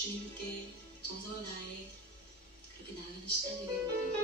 주님께 정성을 다해 그렇게 나아가는 시간 되기를 원합니다.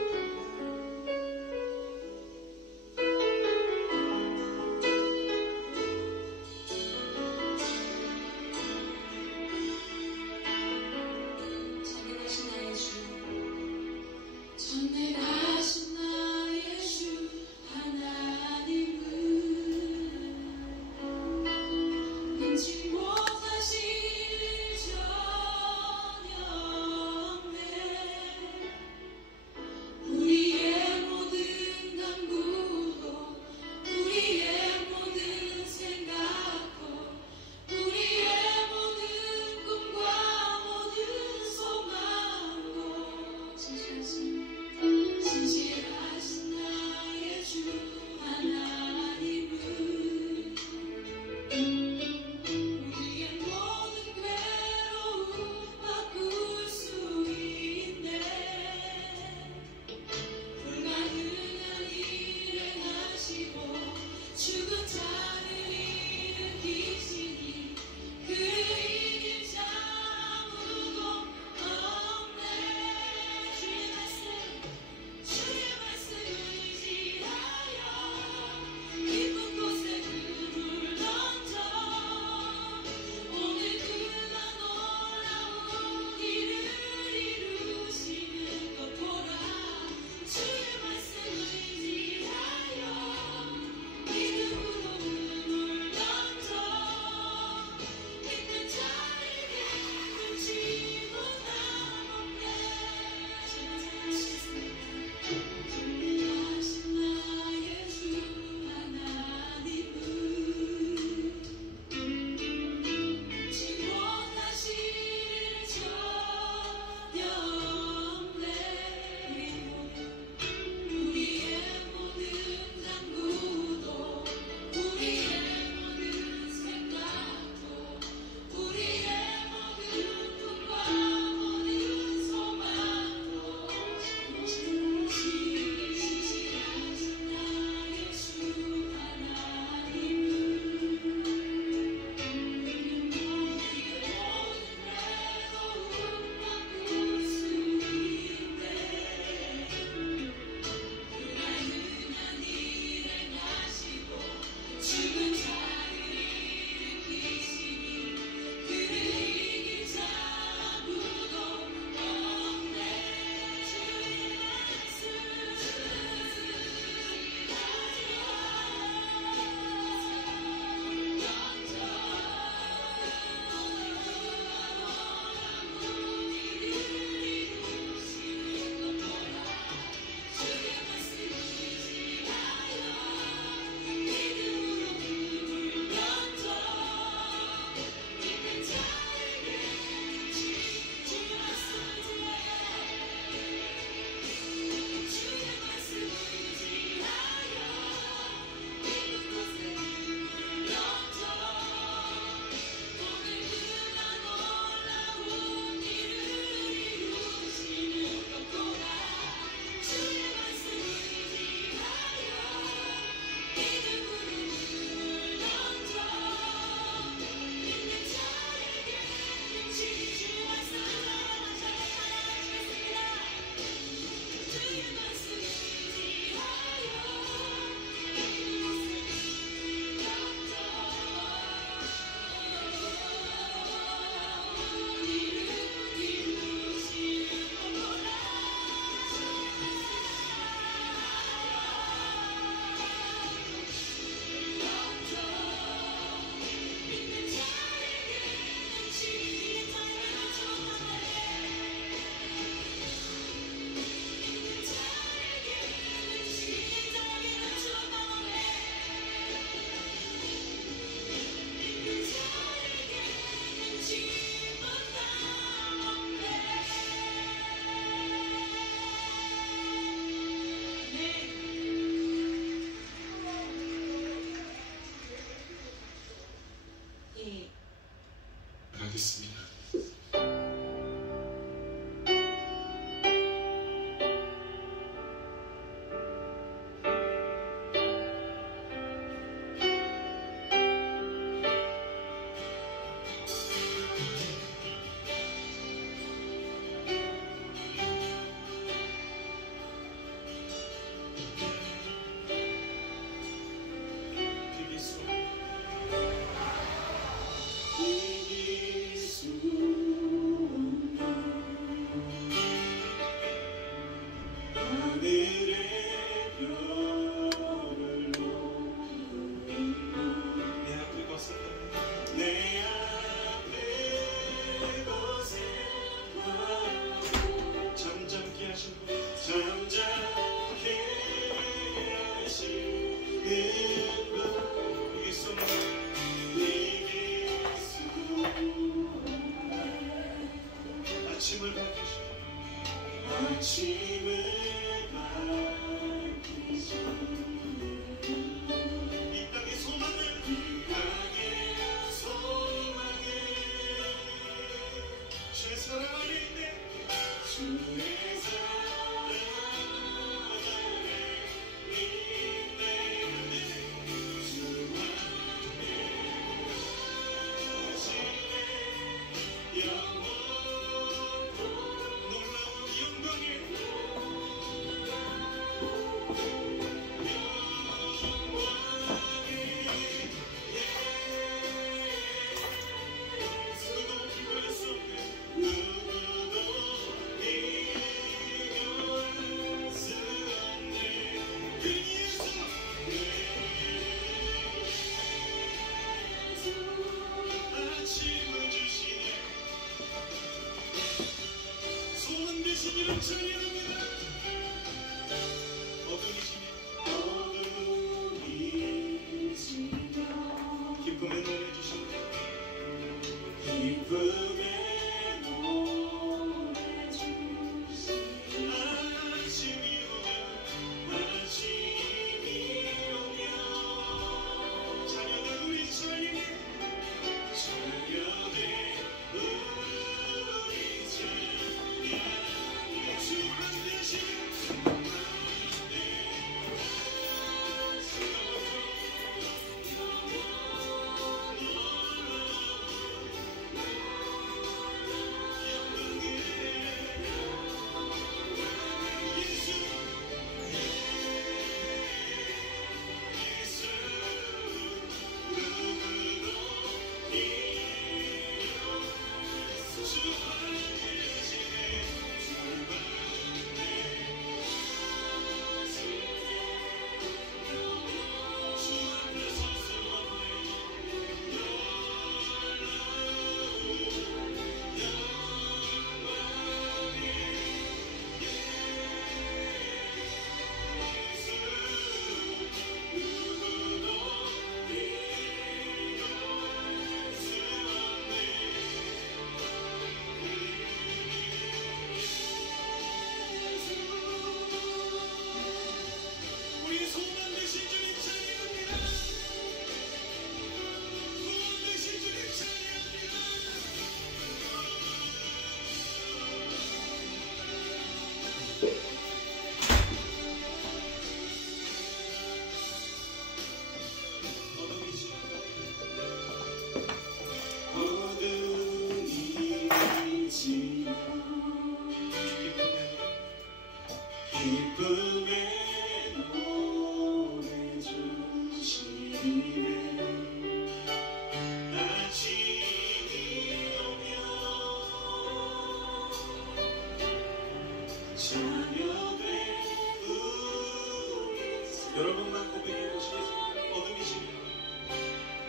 여러분만 고백해 보시겠습니다. 어둠이 지면 기쁨의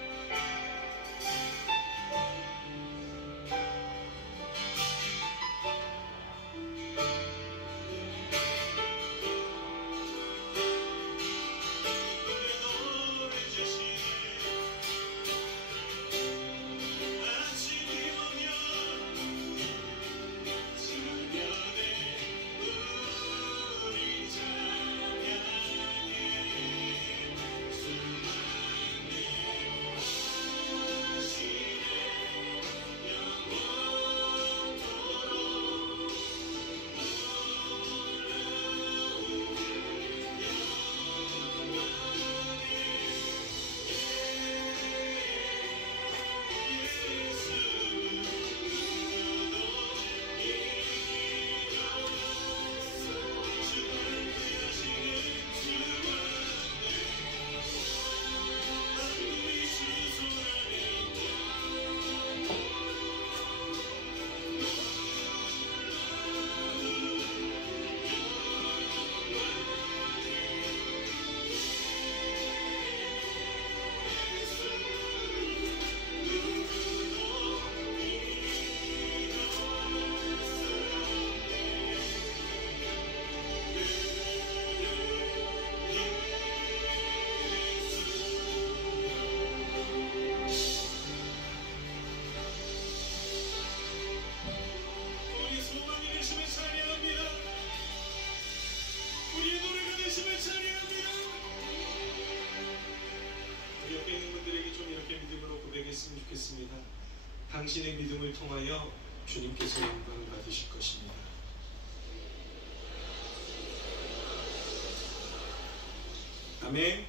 노래 주시네 기도했으면 좋겠습니다. 당신의 믿음을 통하여 주님께서 영광을 받으실 것입니다. 아멘.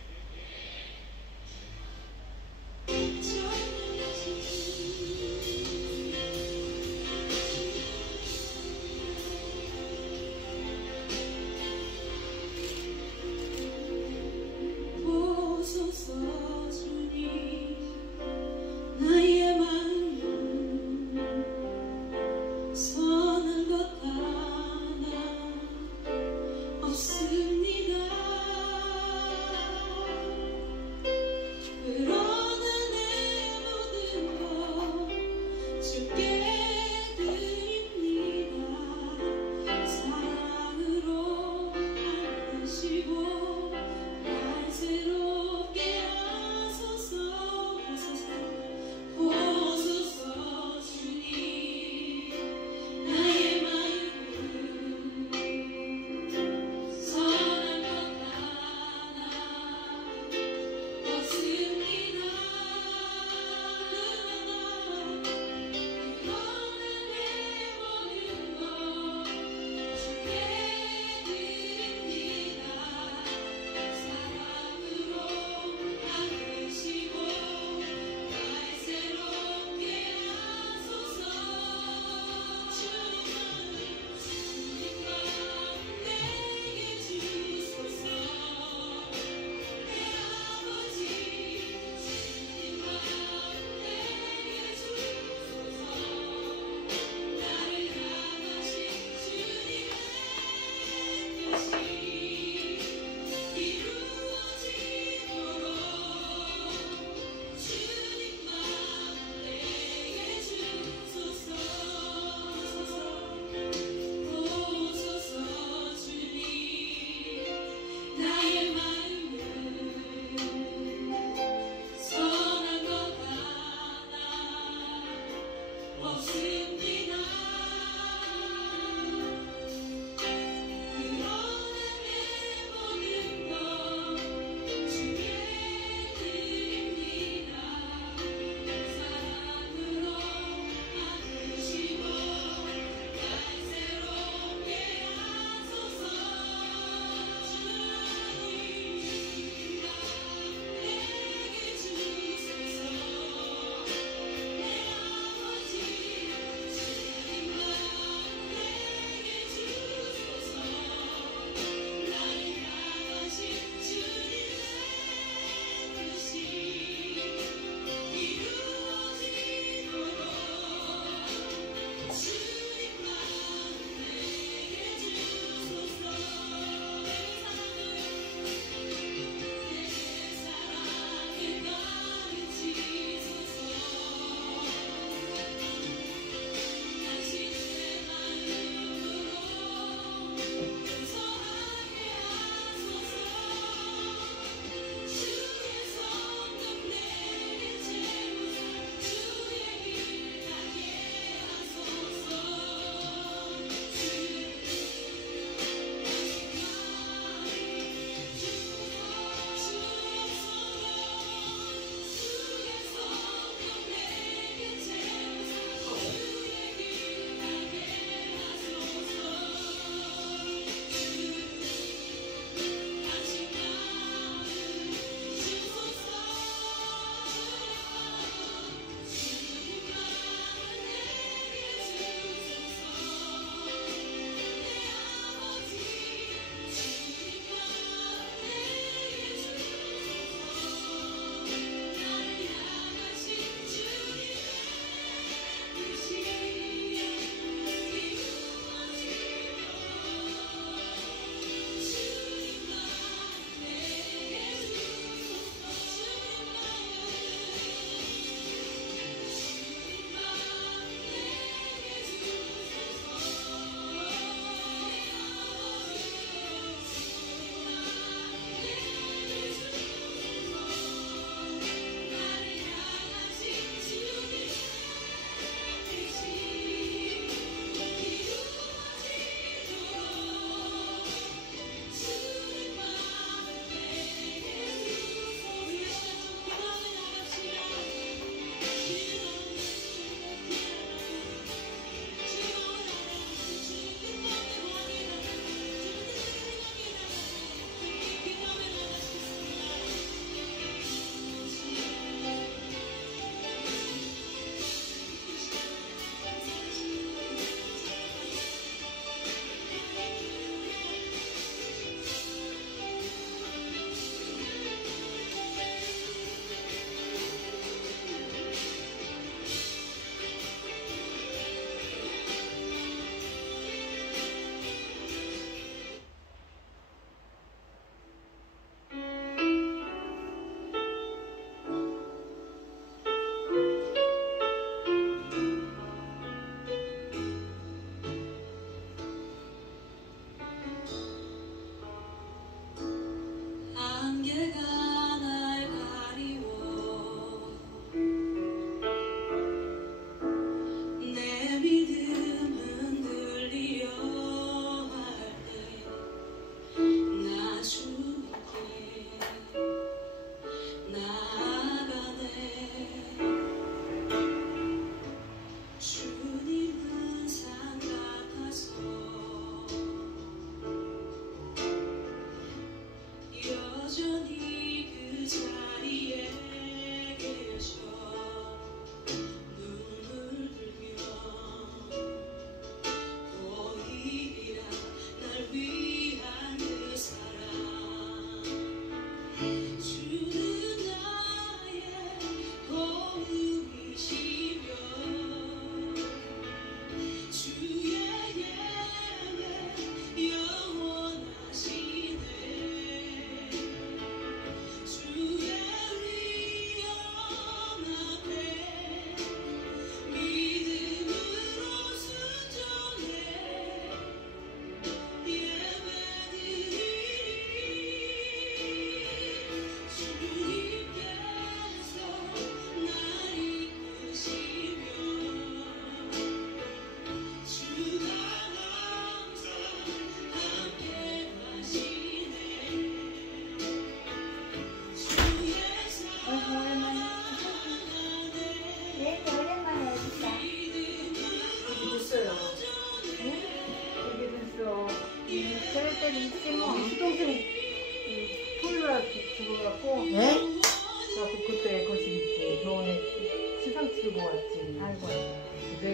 보소서 주님 나의 마음 선한 것 하나 없습니다.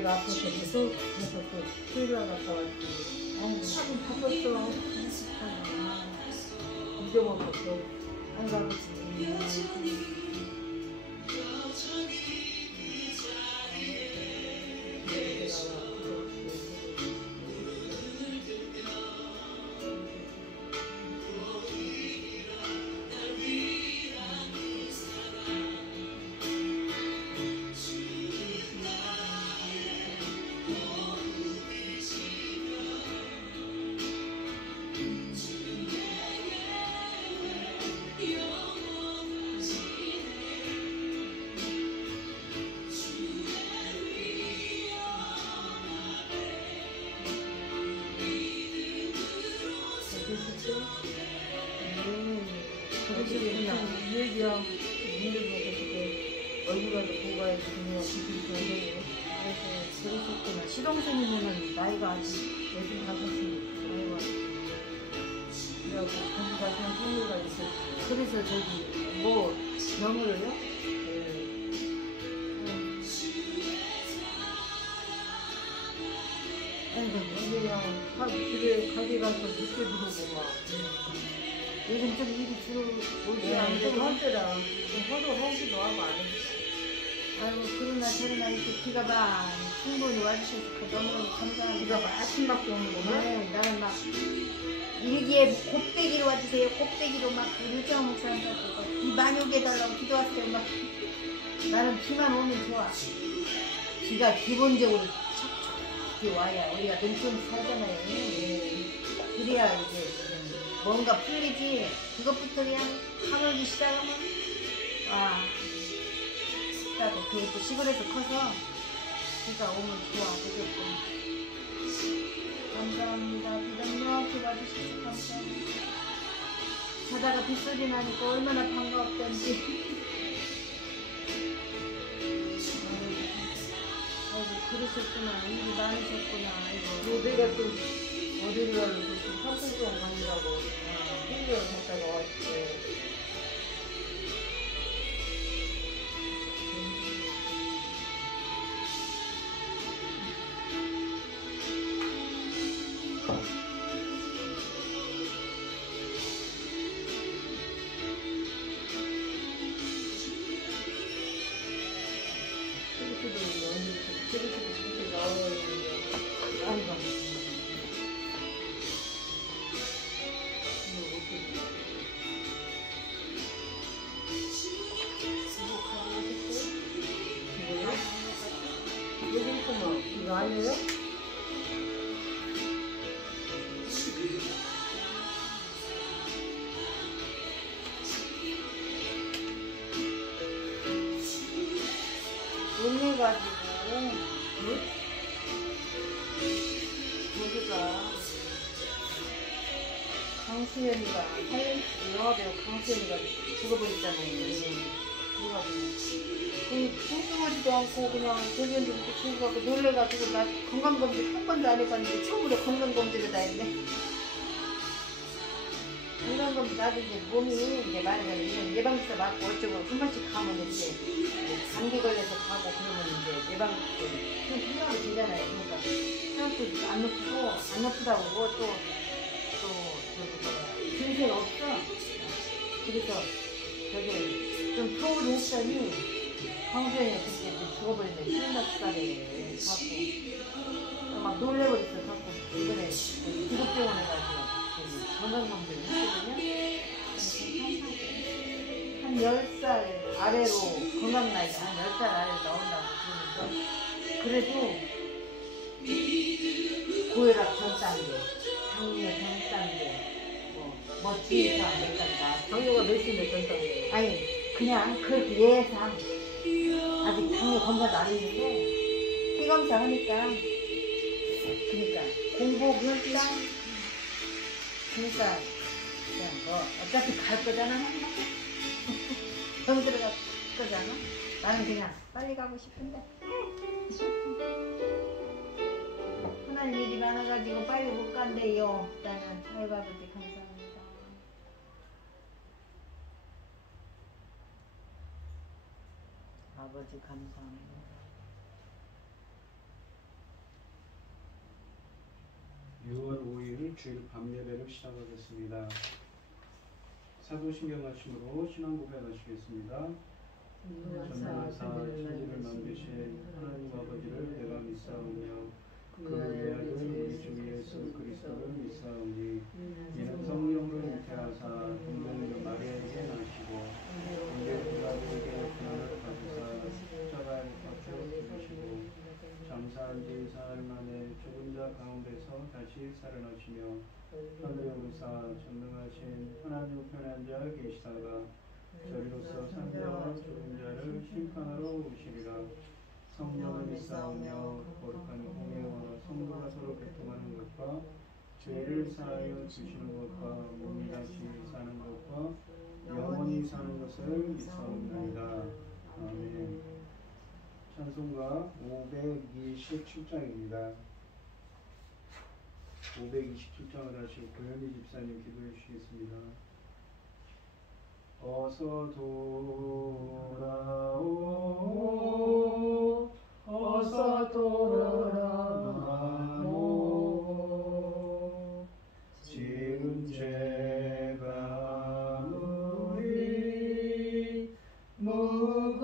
내가 아파서 계속 그래서 또 수요일날 갔다 왔지. 하긴 바빴어. 잊어먹었어. 안 가봤지. 그렇구나. 이 얘기야. 얼굴에도 보고가야지. 그러셨구나. 시동생이면 나이가 아직 65이니까. 아이고. 그래갖고 거기 가서는 소유가 있어. 그래서 저기 뭐 명을요? 아이고, 그냥 집에 가게 가서 늦게 들어오고 막. 요즘 좀 일이 들어오지 않고 하더라. 허도 하기도 하고 안 해. 아이고, 그러나 저러나 이렇게 비가 막 충분히 와주셔서 너무 감사합니다. 비가 마침밖에 오는구나? 네, 나는 막 일기에 곱빼기로 와주세요. 곱빼기로 막 유정 목사님한테 비 많이 오게 해달라고 기도하세요. 막 나는 비만 오면 좋아. 비가 기본적으로 척척 와야 우리가 농촌 살잖아요. 그래야 이제 뭔가 풀리지. 그것부터 그냥 파물기 시작하면 와 나도 또 시골에서 커서 비가 오면 좋아. 무조건 감사합니다. 비가 이렇게 와주셔서 감사합니다. 자다가 빗소리 나니까 얼마나 반가웠던지. 아이고 그러셨구나. 일이 많으셨구나. 아이고 내가 또 어디를 가서 좀 산소동 가느라고 힘들어 갔다가 왔지. 이거 아니에요? 놀래가지고 여기가 강수연이가 영화배우 강수연이가 죽어버렸잖아요. 궁금하지도 않고 그냥 대변도 없고 죽어가고 놀래가지고 나 건강검진 한 번도 안 해봤는데 처음으로 건강검진을 다 했네. 건강검진 나도 이제 몸이 이제 말하자면 이런 예방주사 맞고 어쩌고 한 번씩 가면 이제 감기 걸려서 가고 그러면 이제 예방주사 생각이 되잖아요. 그러니까 생각도 안 높다고 또 증세가 없어. 그래서 저기 좀 토를 했더니 황수연이 그때 죽어버렸는데 70살에 갖고 막 놀래버렸어. 갖고 이번에 기독병원에 가서 건강검진을 했거든요. 한 10살 아래로 건강나이가 한 10살 아래로 나온다고 그러면서 그래도 고혈압 전 단계, 당뇨 전 단계 뭐 뒤에서 안 될까지 나왔어. 당뇨가 몇인데 전 단계? 아니 그냥 그렇게 예상 아직 당뇨 검사도 안 했는데 피검사 하니까 그러니까 공복혈당 그러니까 그냥 뭐 어차피 갈 거잖아. 병 들어갈 거잖아. 나는 그냥 빨리 가고 싶은데 하나님 일이 많아가지고 빨리 못 간대요. 나는 아이고 아버지 감사합니다. 아버지 감사합니다. 6월 5일 주일 밤 예배를 시작하겠습니다. 사도신경 말씀으로 신앙 고백하시겠습니다. 전능하사 천지를 만드신 하나님 아버지를 내가 믿사오며 그 외아들 우리 주 예수 그리스도를 믿사오니 이는 성령을 잉태하사 동정녀 마리아에게 나시고 본디오 빌라도에게 고난을 받으사 십자가에 못 박혀 죽으시고 장사한 지 사흘 만에 죽은 자 가운데서 다시 살아나시며 하늘에 오르사 전능하신 하나님 우편에 앉아 계시다가 저리로서 산자와 죽은 자를 심판하러 오시리라. 성령을 믿사오며 거룩한 공예와 성도가 서로 교통하는 것과 죄를 사하여 주시는 것과 몸이 다시 사는 것과 영원히 사는 것을 믿사옵나이다. 아멘. 찬송가 527장입니다. 527장을 하시고 고현희 집사님 기도해 주시겠습니다. 어서 돌아오 어서 돌아오노 지은 죄가 아무리 무겁고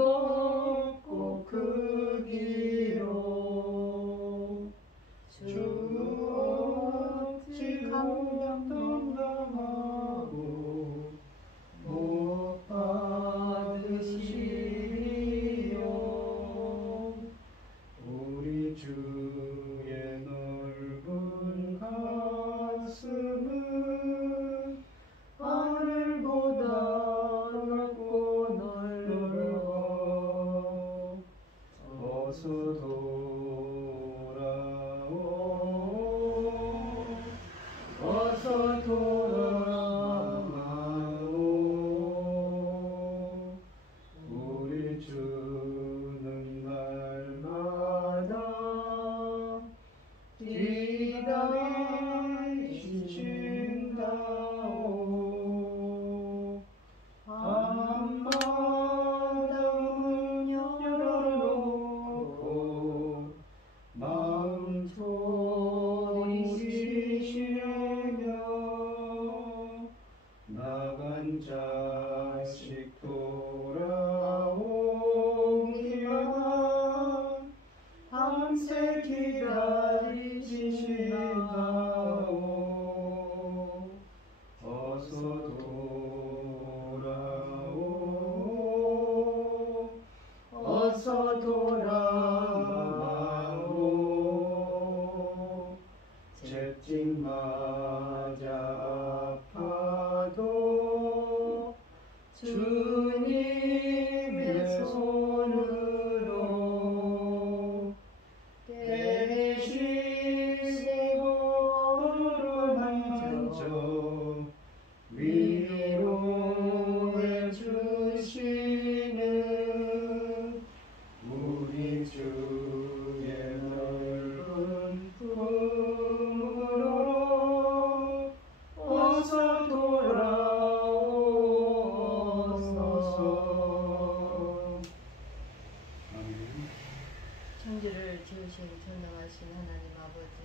크기로 주 어찌 감당하고 못 받으시리요. 우리 주의 넓은 가슴은 하늘보다 넓고 넓어. 어서 돌아오 어서 돌아오오. 우리 주는 날마다 기다리신다오. 한마당은 열어놓고 마음 소리시며 나간 자식 돌아오기만 밤새 기다리시나오. 어서 돌아오 어서 돌아오오. 채찍 맞아 아파도 주님의 손으로 대신으로 만져 위로해 주시는 우리 주의 넓은 품으로 어서 돌아오소서. 아멘. 천지를 지으신 전능하신 하나님 아버지,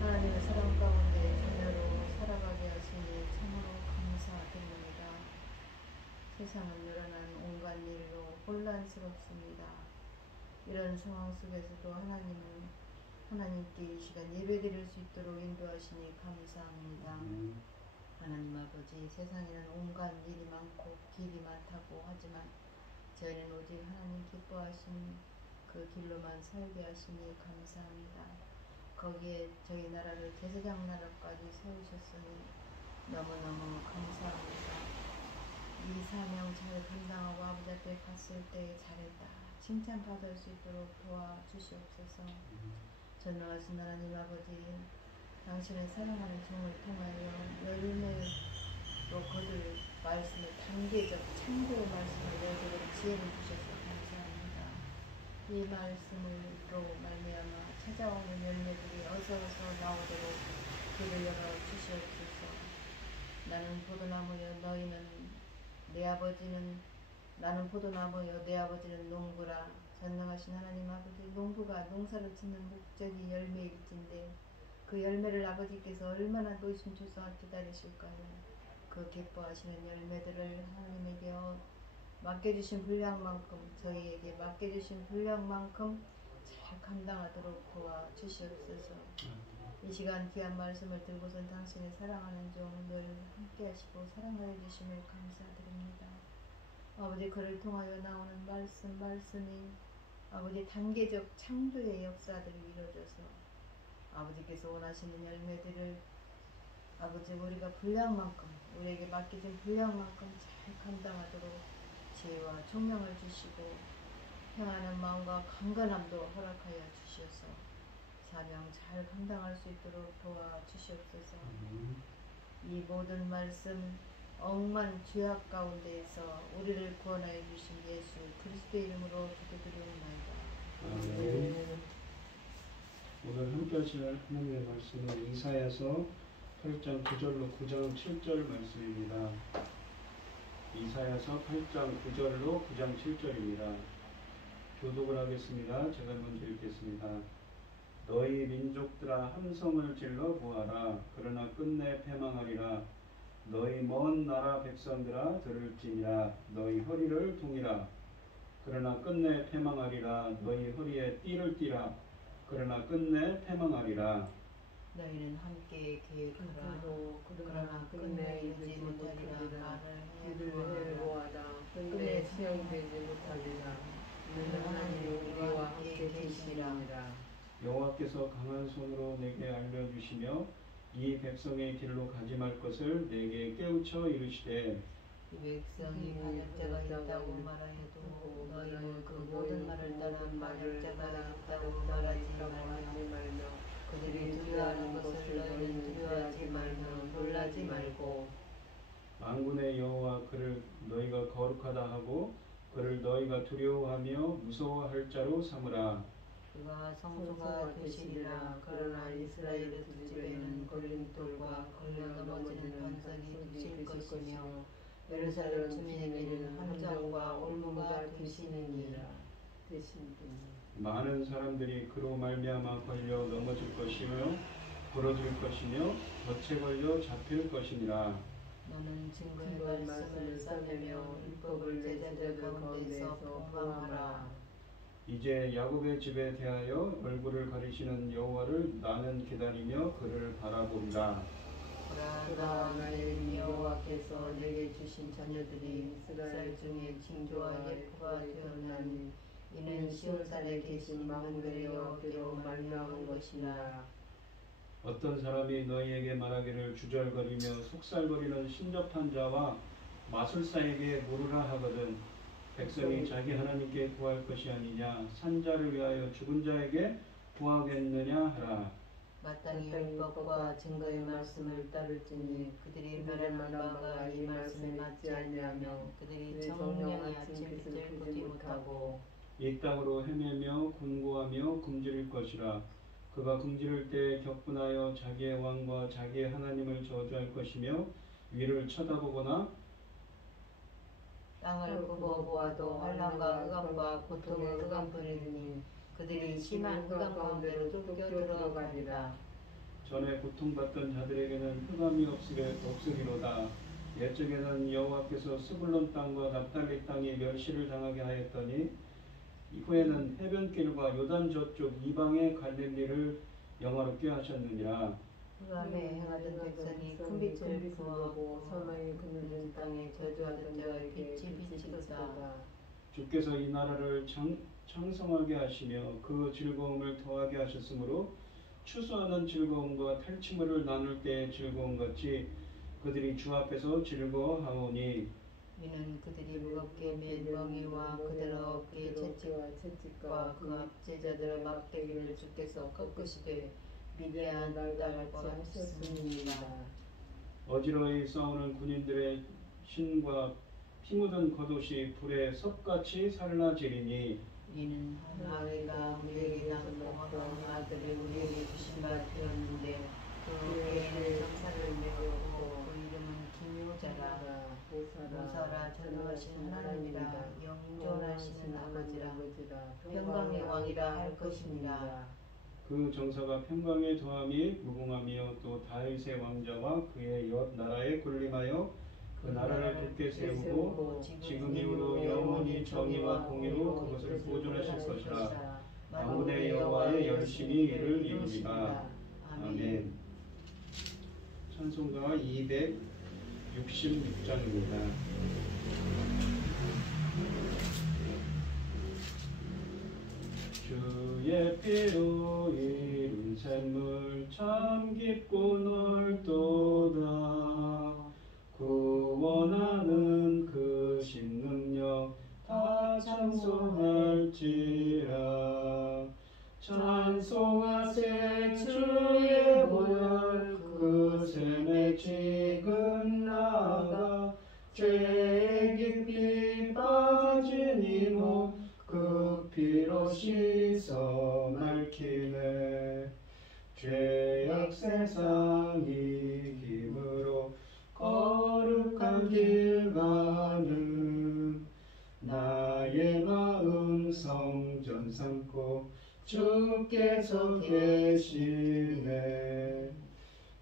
하나님의 사랑 가운데 자녀로 살아가게 하시니 참으로 감사드립니다. 세상은 요란한 온갖 일로 혼란스럽습니다. 이런 상황 속에서도 하나님께 이 시간 예배드릴 수 있도록 인도하시니 감사합니다. 하나님 아버지, 세상에는 온갖 일이 많고 길이 많다고 하지만 저희는 오직 하나님 기뻐하신 그 길로만 살게 하시니 감사합니다. 거기에 저희 나라를 제사장 나라까지 세우셨으니 너무너무 감사합니다. 이 사명 잘 감당하고 아버지 앞에 갔을 때 잘했다 칭찬받을 수 있도록 도와주시옵소서. 전능하신 하나님 아버지, 당신의 사랑하는 종을 통하여 열매로 거둘 말씀을 단계적 창조의 말씀을 내도록 지혜를 주셔서 감사합니다. 이 말씀으로 말미암아 찾아오는 열매들이 어서 나오도록 길을 열어 주시옵소서. 나는 포도나무여 너희는 내 아버지는 나는 포도나무여 내 아버지는 농부라. 전능하신 하나님 아버지, 농부가 농사를 짓는 목적이 열매일진데 그 열매를 아버지께서 얼마나 노심초사 기다리실까요? 그 기뻐하시는 열매들을 하나님에게 맡겨주신 분량만큼 저희에게 맡겨주신 분량만큼 잘 감당하도록 도와주시옵소서. 이 시간 귀한 말씀을 들고선 당신의 사랑하는 종 늘 함께 하시고 사랑하여 주심을 감사드립니다. 아버지 그를 통하여 나오는 말씀이 아버지 단계적 창조의 역사들이 이루어져서 아버지께서 원하시는 열매들을 아버지 우리가 분량만큼 우리에게 맡겨진 분량만큼 잘 감당하도록 지혜와 총명을 주시고 평안한 마음과 강건함도 허락하여 주시어서 사명 잘 감당할 수 있도록 도와주시옵소서. 이 모든 말씀 억만 죄악 가운데에서 우리를 구원하여 주신 예수 그리스도의 이름으로 기도드리옵나이다. 오늘 함께 하실 하나님의 말씀은 이사야서 8장 9절로 9장 7절 말씀입니다. 이사야서 8장 9절로 9장 7절입니다. 교독을 하겠습니다. 제가 먼저 읽겠습니다. 너희 민족들아 함성을 질러 보아라. 그러나 끝내 패망하리라. 너희 먼 나라 백성들아 들을지니라. 너희 허리를 동이라. 그러나 끝내 패망하리라. 너희 허리에 띠를 띠라. 그러나 끝내 패망하리라. 너희는 함께 계획하라. 그러나 끝내 이르지 못하리라. 말을 해보아라. 끝내 수용되지 못하리라. 너는 하나님 우리와 함께 계시니라. 여호와께서 강한 손으로 내게 알려주시며 이 백성의 길로 가지 말 것을 내게 깨우쳐 이르시되 이 백성이 반역자가 있다고 말하여도 너희는 그 모든 말을 따라 반역자가 있다고 말하지 말며 그들이 두려워하는 것을 너희는 두려워하지 말며 놀라지 말고 만군의 여호와 그를 너희가 거룩하다 하고 그를 너희가 두려워하며 무서워할 자로 삼으라. 그가 성소가 되시리라. 그러나 이스라엘의 두 집에는 걸림돌과 걸려 넘어지는 반석이 되실 것이며 예루살렘 주민에게는 함정과 올무가 되시느니라. 많은 사람들이 그로 말미암아 걸려 넘어질 것이며 부러질 것이며 덫에 걸려 잡힐 것이니라. 너는 증거의 말씀을 싸매며 율법을 제자들 가운데서 봉함하라. 이제 야곱의 집에 대하여 얼굴을 가리시는 여호와를 나는 기다리며 그를 바라보리라. 보라 나의 여호와께서 내게 주신 자녀들이 이스라엘 중에 징조와 예표가 되었나니 이는 시온산에 계신 만군의 여호와께로 말미암은 것이라. 어떤 사람이 너희에게 말하기를 주절거리며 속살거리는 신접한 자와 마술사에게 물으라 하거든 백성이 자기 하나님께 구할 것이 아니냐 산자를 위하여 죽은 자에게 구하겠느냐 하라. 마땅히 율법과 증거의 말씀을 따를지니 그들이 말하는 바가 이 말씀에 맞지 아니하며 그들이 정령의 아침빛을 보지 못하고 이 땅으로 헤매며 곤고하며 굶주릴 것이라. 그가 굶주릴 때 격분하여 자기의 왕과 자기의 하나님을 저주할 것이며 위를 쳐다보거나 땅을 굽어보아도 환난과 흑암과 고통의 흑암뿐이니 그들이 심한 흑암 가운데로 쫓겨 들어가리라. 전에 고통받던 자들에게는 흑암이 없으리로다. 옛적에는 여호와께서 스불론 땅과 납달리 땅이 멸시를 당하게 하였더니 이후에는 해변길과 요단 저쪽 이방의 갈릴리를 영화롭게 하셨느니라. 흑암에 행하던 백성이 큰 빛을 부어하고 사망이 그늘진 땅에 저주하던 자의 빛이 비치도다. 주께서 이 나라를 창성하게 하시며 그 즐거움을 더하게 하셨으므로 추수하는 즐거움과 탈취물을 나눌 때의 즐거움 같이 그들이 주 앞에서 즐거워하오니 이는 그들이 무겁게 맨 멍이와 그들 어깨에 채찍과 그 압제자들의 막대기를 주께서 꺾으시되 미디안 땅을 벌하셨습니다. 어지러이 싸우는 군인들의 신과 피 묻은 겉옷이 불에 섭같이 살라지리니 이는 마귀가 우리에게 낭봉하던 아들을 우리에게 주신 바 되었는데 그 어깨에는 정사를 메고 그 이름은 기묘자라. 보사라 전능하신 하나님이라. 영존하시는 아버지라. 평강의 왕이라 할 것입니다. 그 정사가 평강에 더함이 무궁하며 또 다윗의 왕자와 그의 엿 나라에 군림하여 그 나라를 굳게 세우고 지금 이후로 영원히 정의와 공의로 그것을 보존하실 것이라. 만군의 여호와의 열심히 이를 이루리라. 아멘. 찬송가 266장입니다. 주의 피로 이룬 샘물 참 깊고 넓도다. 구원하는 그 신능력 다 찬송할지라. 찬송하세 주의 보혈 그 샘에 지금 나가 죄에 깊이 빠진 이 몸 그 피로 씻어 맑히네. 죄악 세상 이김으로 거룩한 길 가는 나의 마음 성전 삼고 주께서 계시네.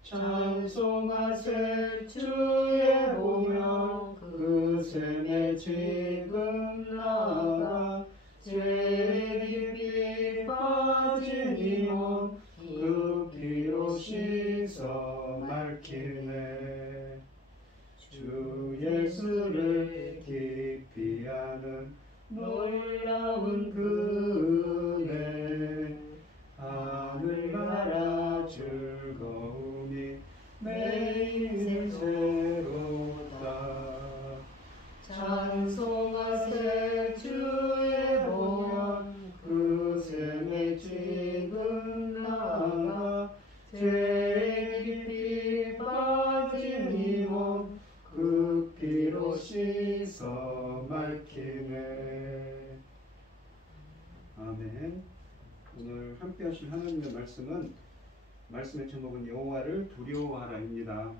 찬송하세 주의 보혈 그 샘에 지금 나가 죄에 깊이 빠진 이 몸 그 피로 씻어 맑히네. 주 예수를 깊이 아는 놀라운 그 은혜 하늘나라 즐거움이 내 인생 새롭다. 찬송하세 주의 보혈 그 샘에 지금 나가 죄에 깊이 빠진 이 몸 그 피로 씻어 맑히네. 아멘. 오늘 함께 하실 하나님의 말씀은 말씀의 제목은 여호와를 두려워하라입니다.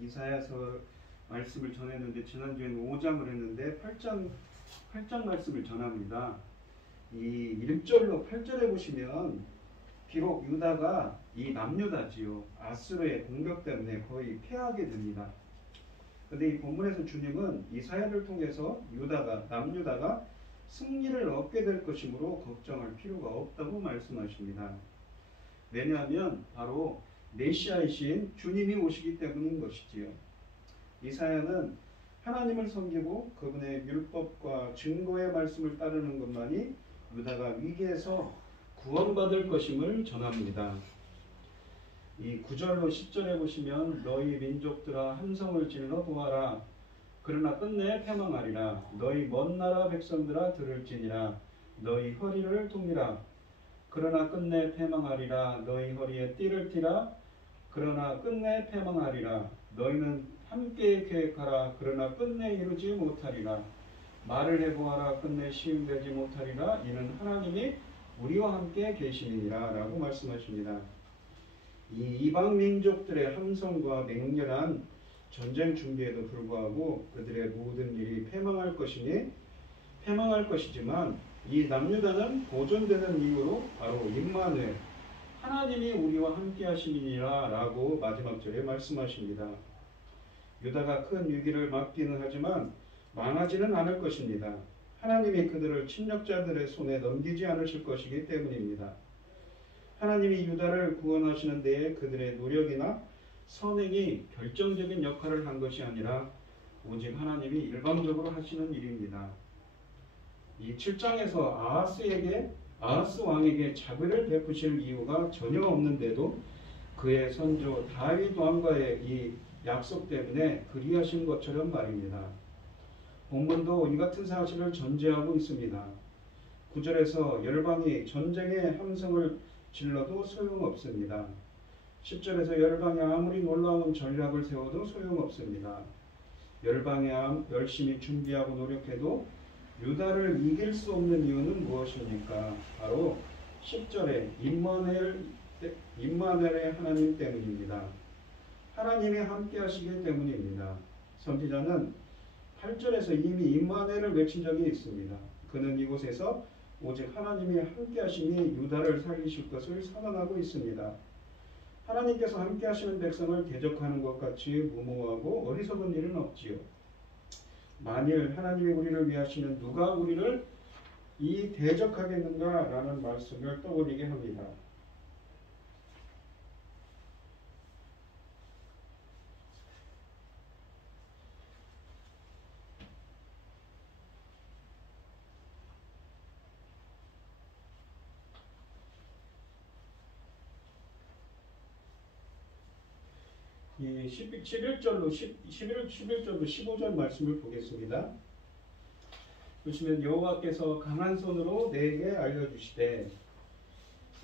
이사야서 말씀을 전했는데 지난주에는 5장을 했는데 8장 말씀을 전합니다. 이 1절로 8절에 보시면 비록 유다가 이 남유다지요 아수르의 공격 때문에 거의 패하게 됩니다. 근데 이 본문에서 주님은 이사야를 통해서 남유다가 승리를 얻게 될 것이므로 걱정할 필요가 없다고 말씀하십니다. 왜냐하면 바로 메시아이신 주님이 오시기 때문인 것이지요. 이사야는 하나님을 섬기고 그분의 율법과 증거의 말씀을 따르는 것만이 유다가 위기에서 구원받을 것임을 전합니다. 이 9절로 10절에 보시면 너희 민족들아 함성을 질러 보아라. 그러나 끝내 패망하리라. 너희 먼 나라 백성들아 들을지니라. 너희 허리를 동이라. 그러나 끝내 패망하리라. 너희 허리에 띠를 띠라. 그러나 끝내 패망하리라. 너희는 함께 계획하라. 그러나 끝내 이루지 못하리라. 말을 해보아라. 끝내 시행되지 못하리라. 이는 하나님이 우리와 함께 계심이니라 라고 말씀하십니다. 이 이방 민족들의 함성과 맹렬한 전쟁 준비에도 불구하고 그들의 모든 일이 패망할 것이지만 이 남유다는 보존되는 이유로 바로 임마누엘 하나님이 우리와 함께 하심이니라 라고 마지막 절에 말씀하십니다. 유다가 큰 위기를 맞기는 하지만 망하지는 않을 것입니다. 하나님이 그들을 침략자들의 손에 넘기지 않으실 것이기 때문입니다. 하나님이 유다를 구원하시는 데에 그들의 노력이나 선행이 결정적인 역할을 한 것이 아니라 오직 하나님이 일방적으로 하시는 일입니다. 이 7장에서 아하스 왕에게 자비를 베푸실 이유가 전혀 없는데도 그의 선조 다윗 왕과의 이 약속 때문에 그리하신 것처럼 말입니다. 본문도 이 같은 사실을 전제하고 있습니다. 9절에서 열방이 전쟁의 함성을 질러도 소용없습니다. 10절에서 열방이 아무리 놀라운 전략을 세워도 소용없습니다. 열방이 열심히 준비하고 노력해도 유다를 이길 수 없는 이유는 무엇입니까? 바로 10절에 임마누엘의 하나님 때문입니다. 하나님이 함께 하시기 때문입니다. 선지자는 8절에서 이미 임마누엘을 외친 적이 있습니다. 그는 이곳에서 오직 하나님이 함께 하심이 유다를 살리실 것을 선언하고 있습니다. 하나님께서 함께 하시는 백성을 대적하는 것 같이 무모하고 어리석은 일은 없지요. 만일 하나님이 우리를 위하시면 누가 우리를 이 대적하겠는가라는 말씀을 떠올리게 합니다. 이 11절로 15절 말씀을 보겠습니다. 보시면 여호와께서 강한 손으로 내게 알려주시되,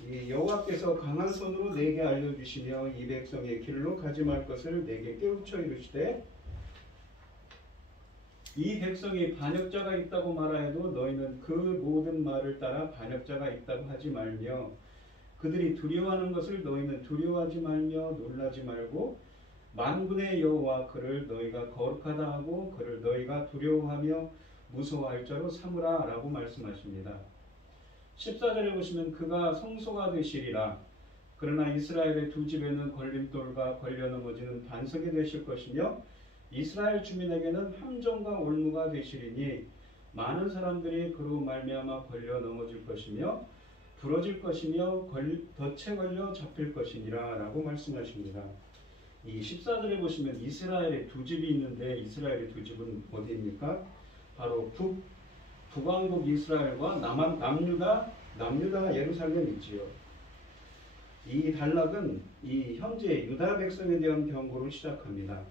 이 여호와께서 강한 손으로 내게 알려주시며 이 백성의 길로 가지 말 것을 내게 깨우쳐 이르시되, 이 백성이 반역자가 있다고 말하여도 너희는 그 모든 말을 따라 반역자가 있다고 하지 말며, 그들이 두려워하는 것을 너희는 두려워하지 말며 놀라지 말고, 만군의 여호와 그를 너희가 거룩하다 하고 그를 너희가 두려워하며 무서워할 자로 삼으라 라고 말씀하십니다. 14절에 보시면 그가 성소가 되시리라. 그러나 이스라엘의 두 집에는 걸림돌과 걸려 넘어지는 반석이 되실 것이며 이스라엘 주민에게는 함정과 올무가 되시리니 많은 사람들이 그로 말미암아 걸려 넘어질 것이며 부러질 것이며 덫에 걸려 잡힐 것이니라 라고 말씀하십니다. 이 14절에 보시면 이스라엘의 두 집이 있는데 이스라엘의 두 집은 어디입니까? 바로 북왕국 이스라엘과 남유다 예루살렘 있지요. 이 단락은 이 현재 유다 백성에 대한 경고를 시작합니다.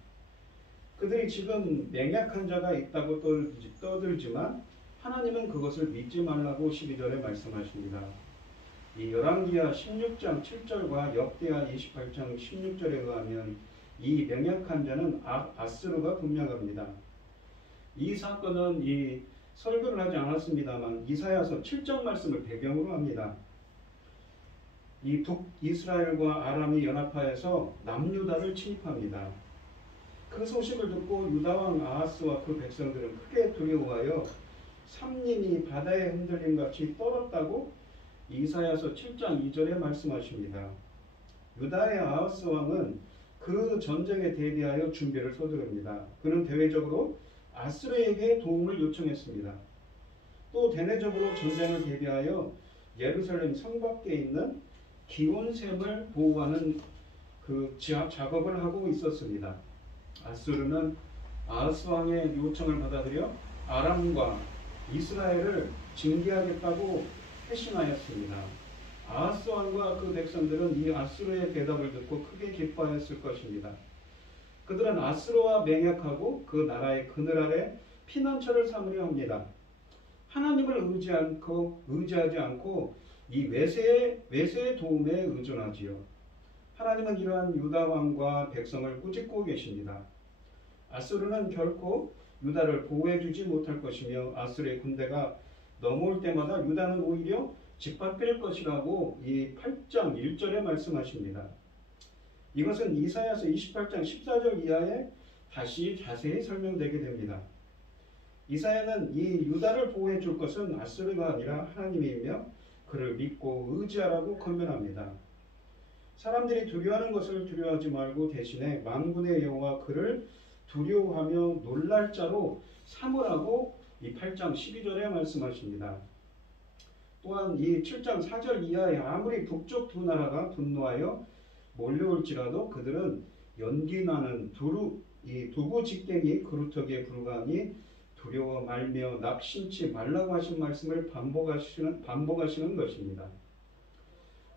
그들이 지금 맹약한 자가 있다고 떠들지만 하나님은 그것을 믿지 말라고 12절에 말씀하십니다. 이 열왕기하 16장 7절과 역대하 28장 16절에 의하면 이 명약한 자는 아스루가 분명합니다. 이 사건은 이 설교를 하지 않았습니다만 이사야서 7장 말씀을 배경으로 합니다. 이 북이스라엘과 아람이 연합하여서 남유다를 침입합니다. 그 소식을 듣고 유다왕 아하스와 그 백성들은 크게 두려워하여 삼림이 바다에 흔들림 같이 떨었다고 이사야서 7장 2절에 말씀하십니다. 유다의 아하스 왕은 그 전쟁에 대비하여 준비를 서두릅니다. 그는 대외적으로 아스르에게 도움을 요청했습니다. 또 대내적으로 전쟁을 대비하여 예루살렘 성 밖에 있는 기온샘을 보호하는 그 작업을 하고 있었습니다. 아스르는 아하스 왕의 요청을 받아들여 아람과 이스라엘을 징계하겠다고 회심하였습니다. 아하스 왕과 그 백성들은 이 아스루의 대답을 듣고 크게 기뻐하였을 것입니다. 그들은 아스루와 맹약하고 그 나라의 그늘 아래 피난처를 삼으려 합니다. 하나님을 의지하지 않고 이 외세의 도움에 의존하지요. 하나님은 이러한 유다 왕과 백성을 꾸짖고 계십니다. 아스루는 결코 유다를 보호해주지 못할 것이며 아스루의 군대가 넘어올 때마다 유다는 오히려 짓밟힐 것이라고 이 8장 1절에 말씀하십니다. 이것은 이사야서 28장 14절 이하에 다시 자세히 설명되게 됩니다. 이사야는 이 유다를 보호해 줄 것은 아스르가 아니라 하나님이며 그를 믿고 의지하라고 권면합니다. 사람들이 두려워하는 것을 두려워하지 말고 대신에 만군의 여호와 그를 두려워하며 놀랄 자로 삼으라고 이 8장 12절에 말씀하십니다. 또한 이 7장 4절 이하에 아무리 북쪽 두 나라가 분노하여 몰려올지라도 그들은 연기나는 두부 직갱이 그루터기에 불과하니 두려워 말며 낙심치 말라고 하신 말씀을 반복하시는 것입니다.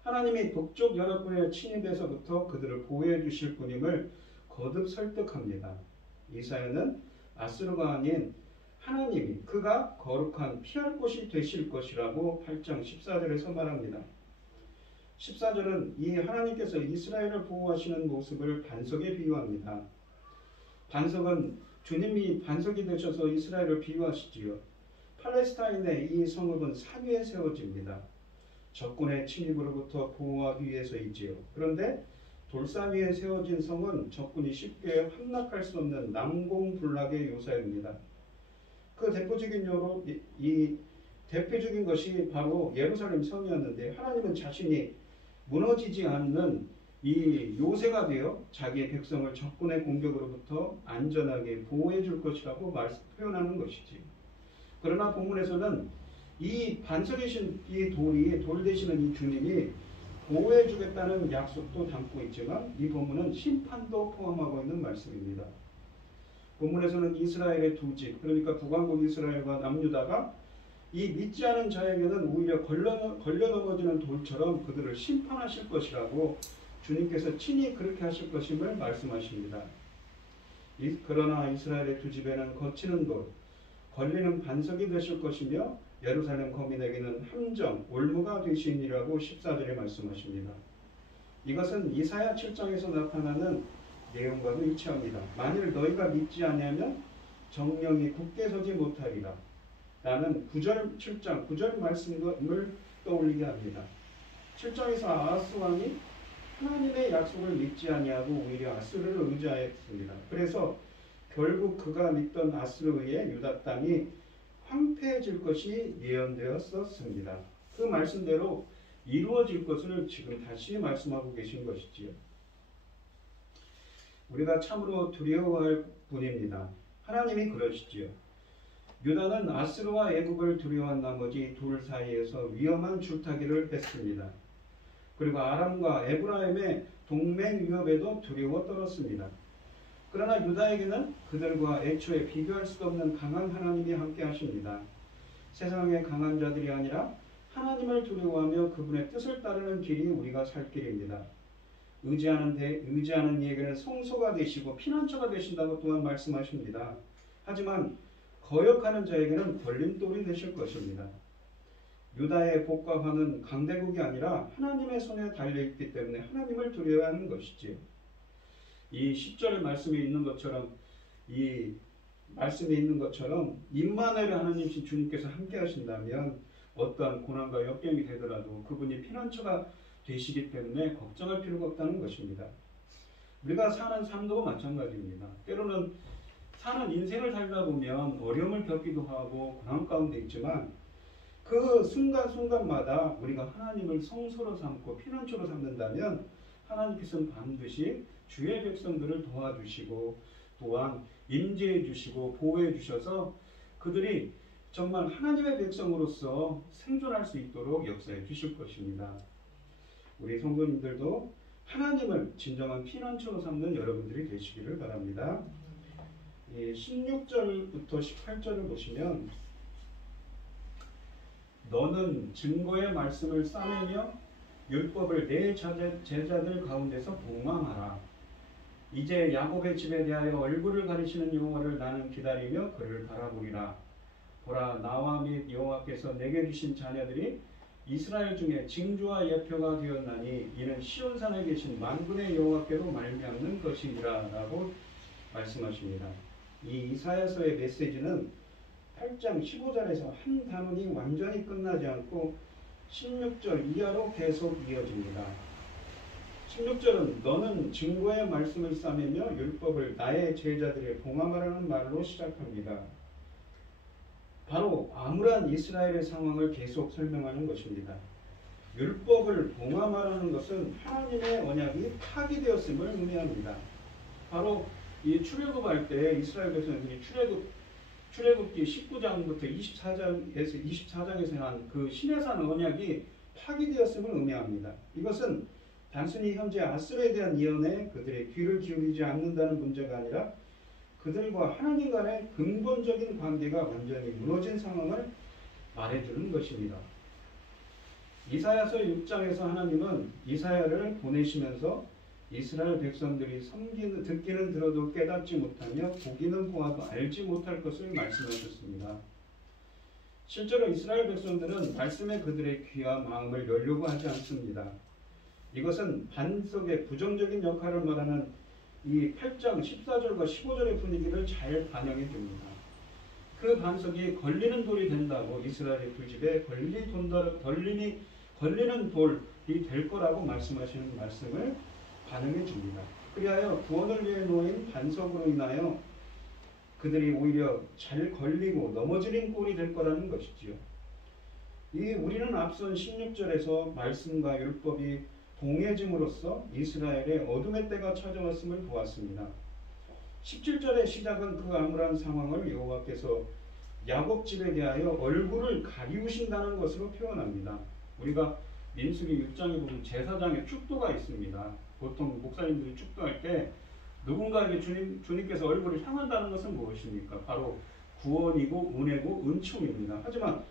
하나님이 북쪽 연합군의 침입에서부터 그들을 보호해 주실 분임을 거듭 설득합니다. 이사야는 아스루가 아닌 하나님이 그가 거룩한 피할 곳이 되실 것이라고 8장 14절에서 말합니다. 14절은 이 하나님께서 이스라엘을 보호하시는 모습을 반석에 비유합니다. 반석은 주님이 반석이 되셔서 이스라엘을 비유하시지요. 팔레스타인의 이 성읍은 산 위에 세워집니다. 적군의 침입으로부터 보호하기 위해서이지요. 그런데 돌산 위에 세워진 성은 적군이 쉽게 함락할 수 없는 남공불락의 요사입니다. 그 대표적인 예로 이 대표적인 것이 바로 예루살렘 성이었는데 하나님은 자신이 무너지지 않는 이 요새가 되어 자기의 백성을 적군의 공격으로부터 안전하게 보호해 줄 것이라고 표현하는 것이지. 그러나 본문에서는 이 반석이신 이 돌 되시는 이 주님이 보호해 주겠다는 약속도 담고 있지만 이 본문은 심판도 포함하고 있는 말씀입니다. 본문에서는 이스라엘의 두 집, 그러니까 북왕국 이스라엘과 남유다가 이 믿지 않은 자에게는 오히려 걸려 넘어지는 돌처럼 그들을 심판하실 것이라고 주님께서 친히 그렇게 하실 것임을 말씀하십니다. 그러나 이스라엘의 두 집에는 거치는 돌, 걸리는 반석이 되실 것이며 예루살렘 거민에게는 함정, 올무가 되시니라고 14절에 말씀하십니다. 이것은 이사야 7장에서 나타나는 내용과도 일치합니다. 만일 너희가 믿지 아니하면 정령이 굳게 서지 못하리라. 라는 7장 9절 말씀을 떠올리게 합니다. 7장에서 아하스 왕이 하나님의 약속을 믿지 아니하고 오히려 아수르를 의지하였습니다. 그래서 결국 그가 믿던 아수르에 의해 유다 땅이 황폐해질 것이 예언되었었습니다. 그 말씀대로 이루어질 것을 지금 다시 말씀하고 계신 것이지요. 우리가 참으로 두려워할 분입니다. 하나님이 그러시지요. 유다는 아스르와 애굽을 두려워한 나머지 둘 사이에서 위험한 줄타기를 했습니다. 그리고 아람과 에브라임의 동맹 위협에도 두려워 떨었습니다. 그러나 유다에게는 그들과 애초에 비교할 수 없는 강한 하나님이 함께 하십니다. 세상의 강한 자들이 아니라 하나님을 두려워하며 그분의 뜻을 따르는 길이 우리가 살 길입니다. 의지하는 이에게는 성소가 되시고 피난처가 되신다고 또한 말씀하십니다. 하지만 거역하는 자에게는 걸림돌이 되실 것입니다. 유다의 복과 화는 강대국이 아니라 하나님의 손에 달려있기 때문에 하나님을 두려워하는 것이지요. 이 10절 말씀에 있는 것처럼 임마누엘 하나님이신 주님께서 함께 하신다면 어떠한 고난과 역경이 되더라도 그분이 피난처가 되시기 때문에 걱정할 필요가 없다는 것입니다. 우리가 사는 삶도 마찬가지입니다. 때로는 사는 인생을 살다 보면 어려움을 겪기도 하고 고난 가운데 있지만 그 순간순간마다 우리가 하나님을 성소로 삼고 피난처로 삼는다면 하나님께서는 반드시 주의 백성들을 도와주시고 또한 임재해 주시고 보호해 주셔서 그들이 정말 하나님의 백성으로서 생존할 수 있도록 역사해 주실 것입니다. 우리 성도님들도 하나님을 진정한 피난처로 삼는 여러분들이 되시기를 바랍니다. 16절부터 18절을 보시면 너는 증거의 말씀을 싸매며 율법을 내 제자들 가운데서 복망하라. 이제 야곱의 집에 대하여 얼굴을 가리시는 여호와를 나는 기다리며 그를 바라보리라. 보라, 나와 및 여호와께서 내게 주신 자녀들이 이스라엘 중에 징조와 예표가 되었나니 이는 시온산에 계신 만군의 여호와께로 말미암는 것이니라 라고 말씀하십니다. 이 이사야서의 메시지는 8장 15절에서 한 단원이 완전히 끝나지 않고 16절 이하로 계속 이어집니다. 16절은 너는 증거의 말씀을 싸매며 율법을 나의 제자들의 봉함하라는 말로 시작합니다. 바로 암울한 이스라엘의 상황을 계속 설명하는 것입니다. 율법을 봉함하라는 것은 하나님의 언약이 파기되었음을 의미합니다. 바로 이 출애굽할 때 이스라엘 백성들이 출애굽기 19장부터 24장에서 한 그 시내산 언약이 파기되었음을 의미합니다. 이것은 단순히 현재 아수르에 대한 예언에 그들의 귀를 기울이지 않는다는 문제가 아니라 그들과 하나님 간의 근본적인 관계가 완전히 무너진 상황을 말해주는 것입니다. 이사야서 6장에서 하나님은 이사야를 보내시면서 이스라엘 백성들이 듣기는 들어도 깨닫지 못하며 보기는 보아도 알지 못할 것을 말씀하셨습니다. 실제로 이스라엘 백성들은 말씀에 그들의 귀와 마음을 열려고 하지 않습니다. 이것은 반석의 부정적인 역할을 말하는 이 8장 14절과 15절의 분위기를 잘 반영해 줍니다. 그 반석이 걸리는 돌이 된다고 이스라엘의 두 집에 걸리는 돌이 될 거라고 말씀하시는 말씀을 반영해 줍니다. 그리하여 구원을 위해 놓인 반석으로 인하여 그들이 오히려 잘 걸리고 넘어지는 꼴이 될 거라는 것이지요. 우리는 앞선 16절에서 말씀과 율법이 동해짐으로써 이스라엘의 어둠의 때가 찾아왔음을 보았습니다. 17절의 시작은 그 암울한 상황을 여호와께서 야곱 집에 대하여 얼굴을 가리우신다는 것으로 표현합니다. 우리가 민수기 6장에 보면 제사장의 축도가 있습니다. 보통 목사님들이 축도할 때 누군가에게 주님께서 얼굴을 향한다는 것은 무엇입니까? 바로 구원이고 은혜고 은총입니다. 하지만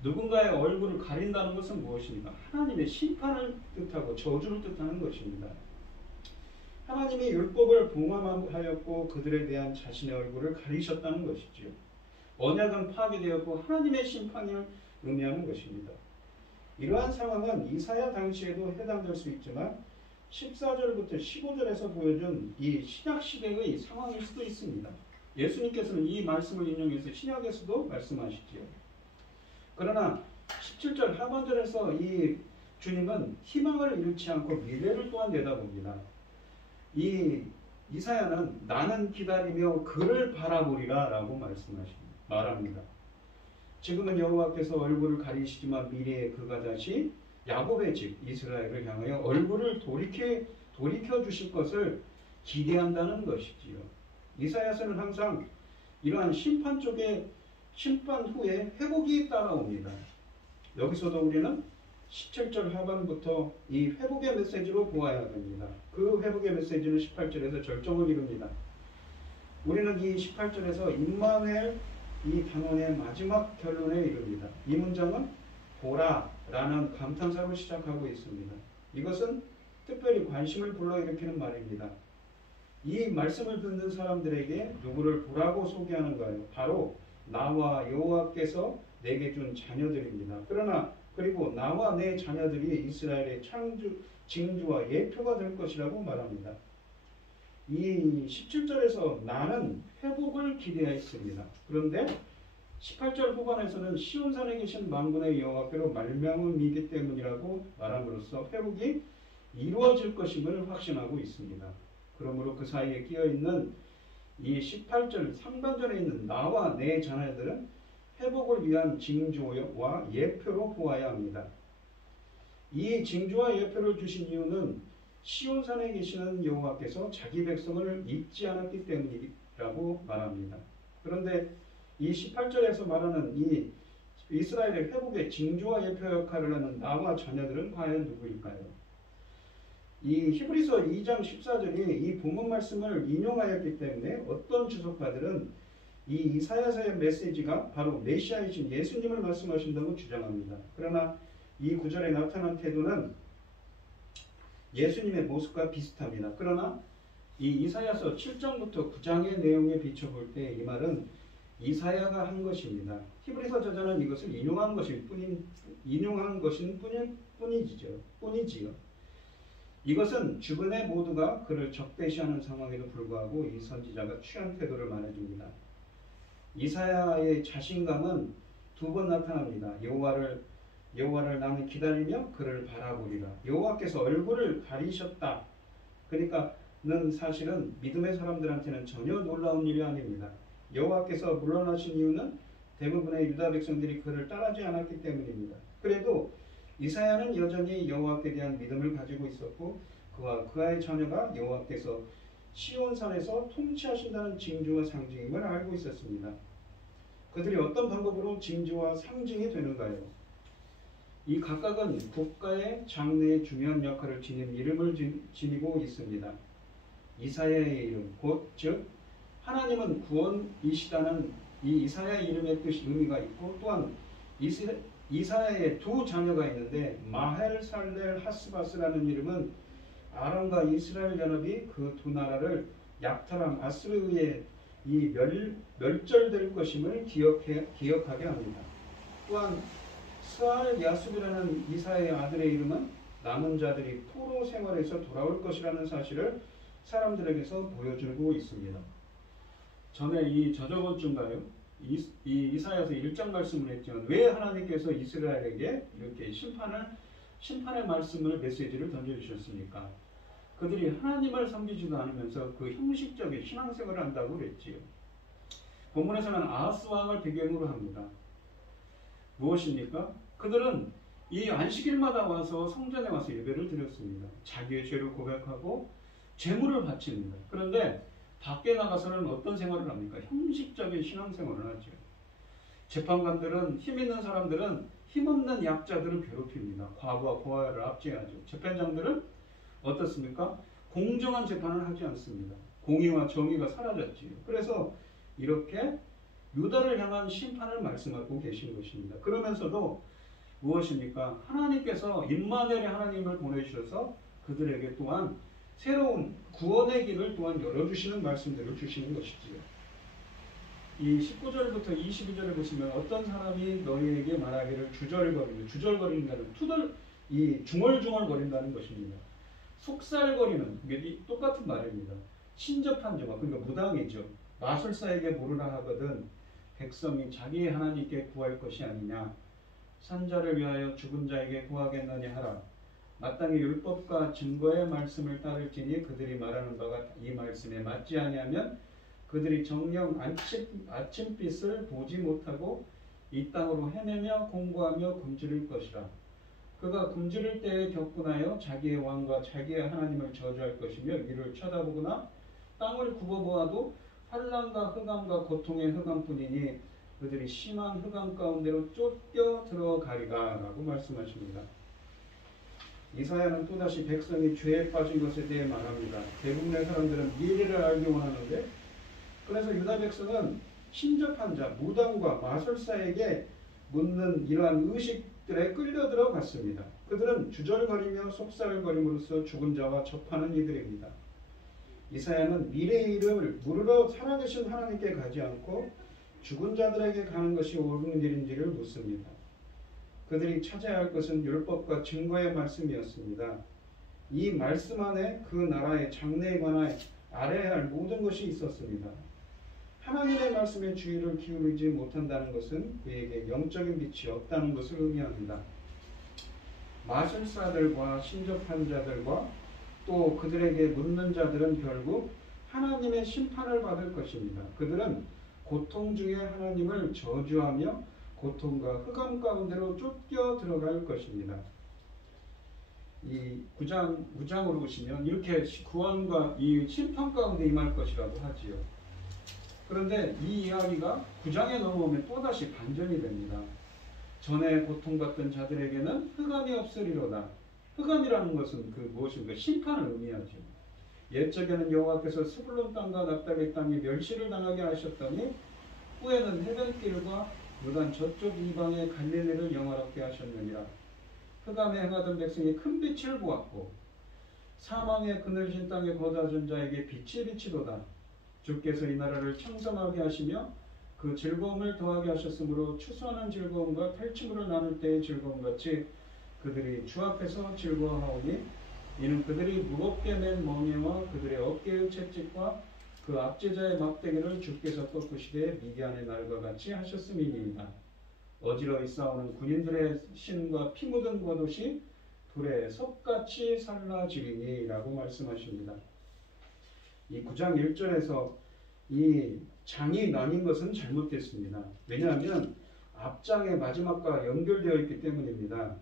누군가의 얼굴을 가린다는 것은 무엇입니까? 하나님의 심판을 뜻하고 저주를 뜻하는 것입니다. 하나님이 율법을 봉함하였고 그들에 대한 자신의 얼굴을 가리셨다는 것이지요. 언약은 파괴되었고 하나님의 심판을 의미하는 것입니다. 이러한 상황은 이사야 당시에도 해당될 수 있지만 14절부터 15절에서 보여준 이 신약 시대의 상황일 수도 있습니다. 예수님께서는 이 말씀을 인용해서 신약에서도 말씀하시지요. 그러나 17절 하반절에서 이 주님은 희망을 잃지 않고 미래를 또한 내다봅니다. 이 이사야는 나는 기다리며 그를 바라보리라 라고 말합니다. 지금은 여호와께서 얼굴을 가리시지만 미래에 그가 다시 야곱의 집 이스라엘을 향하여 얼굴을 돌이켜 주실 것을 기대한다는 것이지요. 이사야서는 항상 이러한 심판 후에 회복이 따라옵니다. 여기서도 우리는 17절 하반부터 이 회복의 메시지로 보아야 됩니다. 그 회복의 메시지는 18절에서 절정을 이룹니다. 우리는 이 18절에서 임마누엘 이 단원의 마지막 결론에 이릅니다. 이 문장은 보라라는 감탄사로 시작하고 있습니다. 이것은 특별히 관심을 불러일으키는 말입니다. 이 말씀을 듣는 사람들에게 누구를 보라고 소개하는가요? 바로 나와 여호와께서 내게 준 자녀들입니다. 그리고 나와 내 자녀들이 이스라엘의 징조와 예표가 될 것이라고 말합니다. 이 17절에서 나는 회복을 기대했습니다. 그런데 18절 후반에서는 시온산에 계신 만군의 여호와께로 말미암음이기 때문이라고 말함으로써 회복이 이루어질 것임을 확신하고 있습니다. 그러므로 그 사이에 끼어있는 이 18절 상반절에 있는 나와 내 자녀들은 회복을 위한 징조와 예표로 보아야 합니다. 이 징조와 예표를 주신 이유는 시온산에 계시는 여호와께서 자기 백성을 잊지 않았기 때문이라고 말합니다. 그런데 이 18절에서 말하는 이 이스라엘의 회복의 징조와 예표 역할을 하는 나와 자녀들은 과연 누구일까요? 이 히브리서 2장 14절이 이 본문 말씀을 인용하였기 때문에 어떤 주석가들은 이 이사야서의 메시지가 바로 메시아이신 예수님을 말씀하신다고 주장합니다. 그러나 이 구절에 나타난 태도는 예수님의 모습과 비슷합니다. 그러나 이 이사야서 7장부터 9장의 내용에 비춰볼 때 이 말은 이사야가 한 것입니다. 히브리서 저자는 이것을 인용한 것인 뿐이지요. 이것은 주변의 모두가 그를 적대시하는 상황에도 불구하고 이 선지자가 취한 태도를 말해줍니다. 이사야의 자신감은 두 번 나타납니다. 여호와를 나는 기다리며 그를 바라보리라. 여호와께서 얼굴을 가리셨다. 그러니까는 사실은 믿음의 사람들한테는 전혀 놀라운 일이 아닙니다. 여호와께서 물러나신 이유는 대부분의 유다 백성들이 그를 따르지 않았기 때문입니다. 그래도 이사야는 여전히 여호와께 대한 믿음을 가지고 있었고 그와 그의 자녀가 여호와께서 시온산에서 통치하신다는 징조와 상징임을 알고 있었습니다. 그들이 어떤 방법으로 징조와 상징이 되는가요? 이 각각은 국가의 장래에 중요한 역할을 지닌 이름을 지니고 있습니다. 이사야의 이름, 즉 하나님은 구원이시다는 이 이사야의 이름의 의미가 있고 또한 이사야의 두 자녀가 있는데 마헬 살렐 하스바스라는 이름은 아람과 이스라엘 연합이 그 두 나라를 약탈한 아수르에 이 멸절될 것임을 기억하게 합니다. 또한 스알 야숲이라는 이사야의 아들의 이름은 남은 자들이 포로 생활에서 돌아올 것이라는 사실을 사람들에게서 보여주고 있습니다. 전에 이 저저번 주인가요? 이사야서 1장 말씀을 했지만 왜 하나님께서 이스라엘에게 이렇게 심판의 말씀을 메시지를 던져주셨습니까? 그들이 하나님을 섬기지도 않으면서 그 형식적인 신앙생활을 한다고 그랬지요. 본문에서는 아하스 왕을 배경으로 합니다. 무엇입니까? 그들은 이 안식일마다 와서 성전에 와서 예배를 드렸습니다. 자기의 죄를 고백하고 제물을 바칩니다. 그런데 밖에 나가서는 어떤 생활을 합니까? 형식적인 신앙생활을 하죠. 재판관들은, 힘 있는 사람들은 힘없는 약자들을 괴롭힙니다. 과부와 고아를 압제하죠. 재판장들은 어떻습니까? 공정한 재판을 하지 않습니다. 공의와 정의가 사라졌지요. 그래서 이렇게 유다를 향한 심판을 말씀하고 계신 것입니다. 그러면서도 무엇입니까? 하나님께서 임마누엘의 하나님을 보내주셔서 그들에게 또한 새로운 구원의 길을 또한 열어주시는 말씀들을 주시는 것이지요. 이 19절부터 22절을 보시면 어떤 사람이 너희에게 말하기를 주절거린다는 중얼중얼거린다는 것입니다. 속살거리는, 이게 똑같은 말입니다. 신접한 자가, 그러니까 무당이죠. 마술사에게 모르라 하거든 백성이 자기 하나님께 구할 것이 아니냐. 산자를 위하여 죽은 자에게 구하겠느니 하라. 마땅히 율법과 증거의 말씀을 따를지니 그들이 말하는 바가 이 말씀에 맞지 아니하면 그들이 정녕 아침빛을 보지 못하고 이 땅으로 헤매며 공고하며 굶주릴 것이라. 그가 굶주릴 때에 격분하여 자기의 왕과 자기의 하나님을 저주할 것이며 이를 쳐다보거나 땅을 굽어보아도 환난과 흑암과 고통의 흑암뿐이니 그들이 심한 흑암 가운데로 쫓겨 들어가리라 라고 말씀하십니다. 이사야는 또다시 백성이 죄에 빠진 것에 대해 말합니다. 대부분의 사람들은 미래를 알기 원하는데, 그래서 유다 백성은 신접한 자, 무당과 마술사에게 묻는 이러한 의식들에 끌려 들어갔습니다. 그들은 주절거리며 속살거림으로써 죽은 자와 접하는 이들입니다. 이사야는 미래의 일을 물으러 살아계신 하나님께 가지 않고 죽은 자들에게 가는 것이 옳은 일인지를 묻습니다. 그들이 찾아야 할 것은 율법과 증거의 말씀이었습니다. 이 말씀 안에 그 나라의 장래에 관하여 알아야 할 모든 것이 있었습니다. 하나님의 말씀에 주의를 기울이지 못한다는 것은 그에게 영적인 빛이 없다는 것을 의미합니다. 마술사들과 신접한 자들과 또 그들에게 묻는 자들은 결국 하나님의 심판을 받을 것입니다. 그들은 고통 중에 하나님을 저주하며 고통과 흑암 가운데로 쫓겨 들어갈 것입니다. 이 9장으로 보시면 이렇게 구원과 이 심판 가운데 임할 것이라고 하지요. 그런데 이 이야기가 9장에 넘어오면 또다시 반전이 됩니다. 전에 고통받던 자들에게는 흑암이 없으리로다. 흑암이라는 것은 그 무엇인가? 심판을 의미하죠. 옛적에는 여호와께서 스불론 땅과 납달리 땅이 멸시를 당하게 하셨더니 후에는 해변길과 요단 저쪽 이방의 갈릴리를 영화롭게 하셨느니라. 흑암에 행하던 백성이 큰 빛을 보았고 사망의 그늘진 땅에 거주하던 자에게 빛이 비치도다. 주께서 이 나라를 창성하게 하시며 그 즐거움을 더하게 하셨으므로 추수하는 즐거움과 탈취물을 나눌 때의 즐거움같이 그들이 주 앞에서 즐거워하오니 이는 그들이 무겁게 맨 멍에와 그들의 어깨의 채찍과 그 압제자의 막대기를 주께서 꺾으시되 미디안의 날과 같이 하셨음이니이다. 어지러이 싸우는 군인들의 신과 피 묻은 겉옷이 불에 석같이 살라지리니 라고 말씀하십니다. 이 9장 1절에서 이 장이 나뉜 것은 잘못됐습니다. 왜냐하면 앞장의 마지막과 연결되어 있기 때문입니다.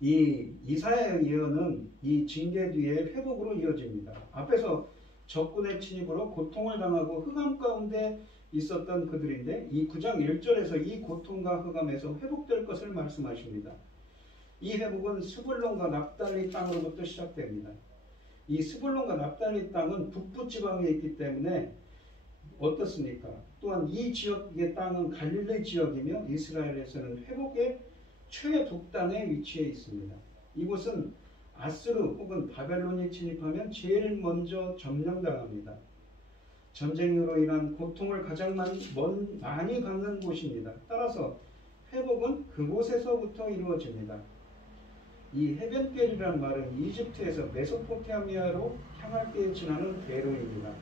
이 이사야의 예언은 이 징계 뒤에 회복으로 이어집니다. 앞에서 적군의 침입으로 고통을 당하고 흑암 가운데 있었던 그들인데 이 9장 1절에서 이 고통과 흑암에서 회복될 것을 말씀하십니다. 이 회복은 스불론과 납달리 땅으로부터 시작됩니다. 이 스불론과 납달리 땅은 북부 지방에 있기 때문에 어떻습니까? 또한 이 지역의 땅은 갈릴리 지역이며 이스라엘에서는 회복의 최북단에 위치해 있습니다. 이곳은 아수르 혹은 바벨론이 침입하면 제일 먼저 점령당합니다. 전쟁으로 인한 고통을 가장 많이 받는 곳입니다. 따라서 회복은 그곳에서부터 이루어집니다. 이 해변길이라는 말은 이집트에서 메소포타미아로 향할 때 지나는 대로입니다.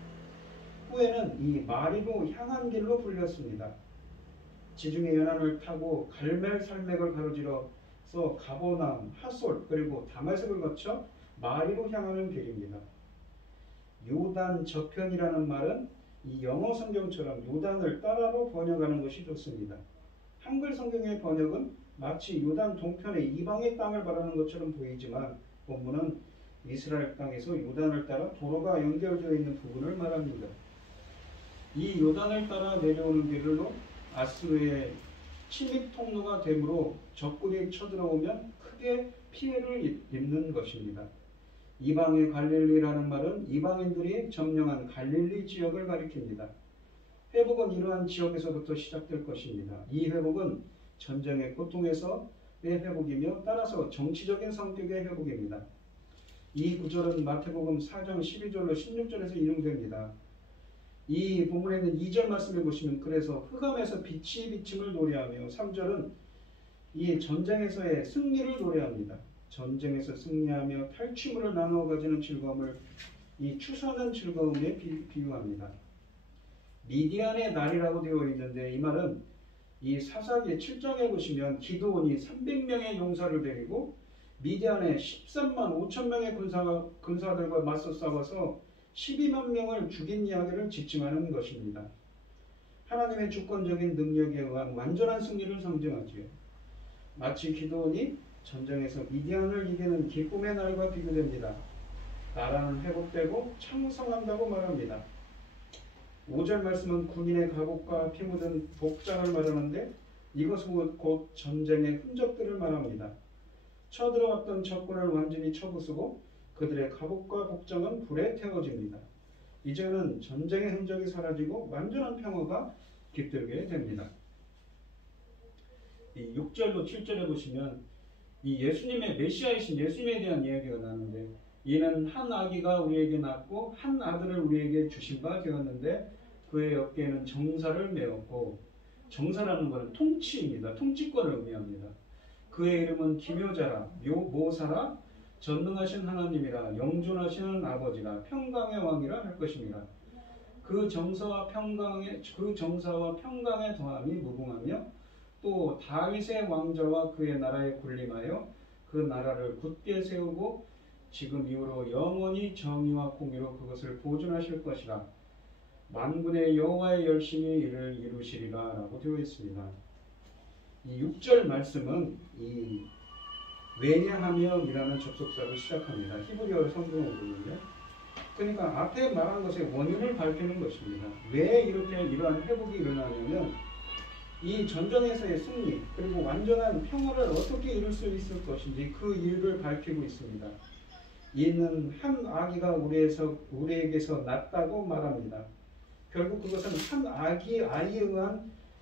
후에는 이 마리로 향한 길로 불렸습니다. 지중해 연안을 타고 갈멜 산맥을 가로질러서 가보남, 하솔 그리고 다메섹을 거쳐 마리로 향하는 길입니다. 요단 저편이라는 말은 이 영어 성경처럼 요단을 따라로 번역하는 것이 좋습니다. 한글 성경의 번역은 마치 요단 동편의 이방의 땅을 바라는 것처럼 보이지만 본문은 이스라엘 땅에서 요단을 따라 도로가 연결되어 있는 부분을 말합니다. 이 요단을 따라 내려오는 길로 아수르의 침입 통로가 되므로 적군이 쳐들어오면 크게 피해를 입는 것입니다. 이방의 갈릴리라는 말은 이방인들이 점령한 갈릴리 지역을 가리킵니다. 회복은 이러한 지역에서부터 시작될 것입니다. 이 회복은 전쟁의 고통에서의 회복이며 따라서 정치적인 성격의 회복입니다. 이 구절은 마태복음 4장 12절로 16절에서 인용됩니다. 이 본문에 있는 2절 말씀해 보시면 그래서 흑암에서 빛이 비침을 노래하며 3절은 이 전쟁에서의 승리를 노래합니다. 전쟁에서 승리하며 탈취물을 나누어 가지는 즐거움을 이 추수하는 즐거움에 비유합니다. 미디안의 날이라고 되어 있는데 이 말은 이 사사기 7장에 보시면 기드온이 300명의 용사를 데리고 미디안의 13만 5천 명의 군사들과 맞서 싸워서 12만 명을 죽인 이야기를 지칭하는 것입니다. 하나님의 주권적인 능력에 의한 완전한 승리를 상징하지요. 마치 기드온이 전쟁에서 미디안을 이기는 기쁨의 날과 비교됩니다. 나라는 회복되고 창성한다고 말합니다. 5절 말씀은 군인의 갑옷과 피 묻은 복장을 말하는데 이것은 곧 전쟁의 흔적들을 말합니다. 쳐들어왔던 적군을 완전히 쳐부수고 그들의 갑옷과 복장은 불에 태워집니다. 이제는 전쟁의 흔적이 사라지고 완전한 평화가 깃들게 됩니다. 이 6절로 7절에 보시면 이 예수님의 메시아이신 예수님에 대한 이야기가 나오는데 이는 한 아기가 우리에게 낳고 한 아들을 우리에게 주신 바 되었는데 그의 어깨에는 정사를 메었고 정사라는 것은 통치입니다. 통치권을 의미합니다. 그의 이름은 기묘자라 모사라 전능하신 하나님이라 영존하시는 아버지라 평강의 왕이라 할 것입니다. 그 정사와 평강에 더함이 무궁하며 또 다윗의 왕자와 그의 나라에 군림하여 그 나라를 굳게 세우고 지금 이후로 영원히 정의와 공의로 그것을 보존하실 것이라 만군의 여호와의 열심히 이를 이루시리라 라고 되어 있습니다. 이 6절 말씀은 이 왜냐하면이라는 접속사로 시작합니다. 히브리어 성경어거든요. 그러니까 앞에 말한 것의 원인을 밝히는 것입니다. 왜 이러한 회복이 일어나냐면 이 전쟁에서의 승리 그리고 완전한 평화를 어떻게 이룰 수 있을 것인지 그 이유를 밝히고 있습니다. 이는 한 아기가 우리에게서 났다고 말합니다. 결국 그것은 한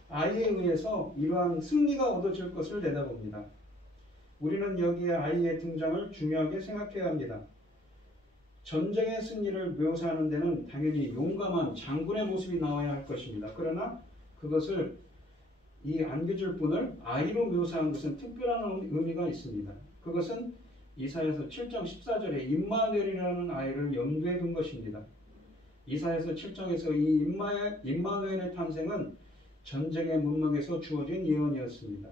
아이에 의해서 이러한 승리가 얻어질 것을 내다봅니다. 우리는 여기에 아이의 등장을 중요하게 생각해야 합니다. 전쟁의 승리를 묘사하는 데는 당연히 용감한 장군의 모습이 나와야 할 것입니다. 그러나 그것을 이 안겨줄 분을 아이로 묘사한 것은 특별한 의미가 있습니다. 그것은 이사야서 7장 14절에 임마누엘이라는 아이를 염두에 둔 것입니다. 이사야서 7장에서 이 임마누엘의 탄생은 전쟁의 문명에서 주어진 예언이었습니다.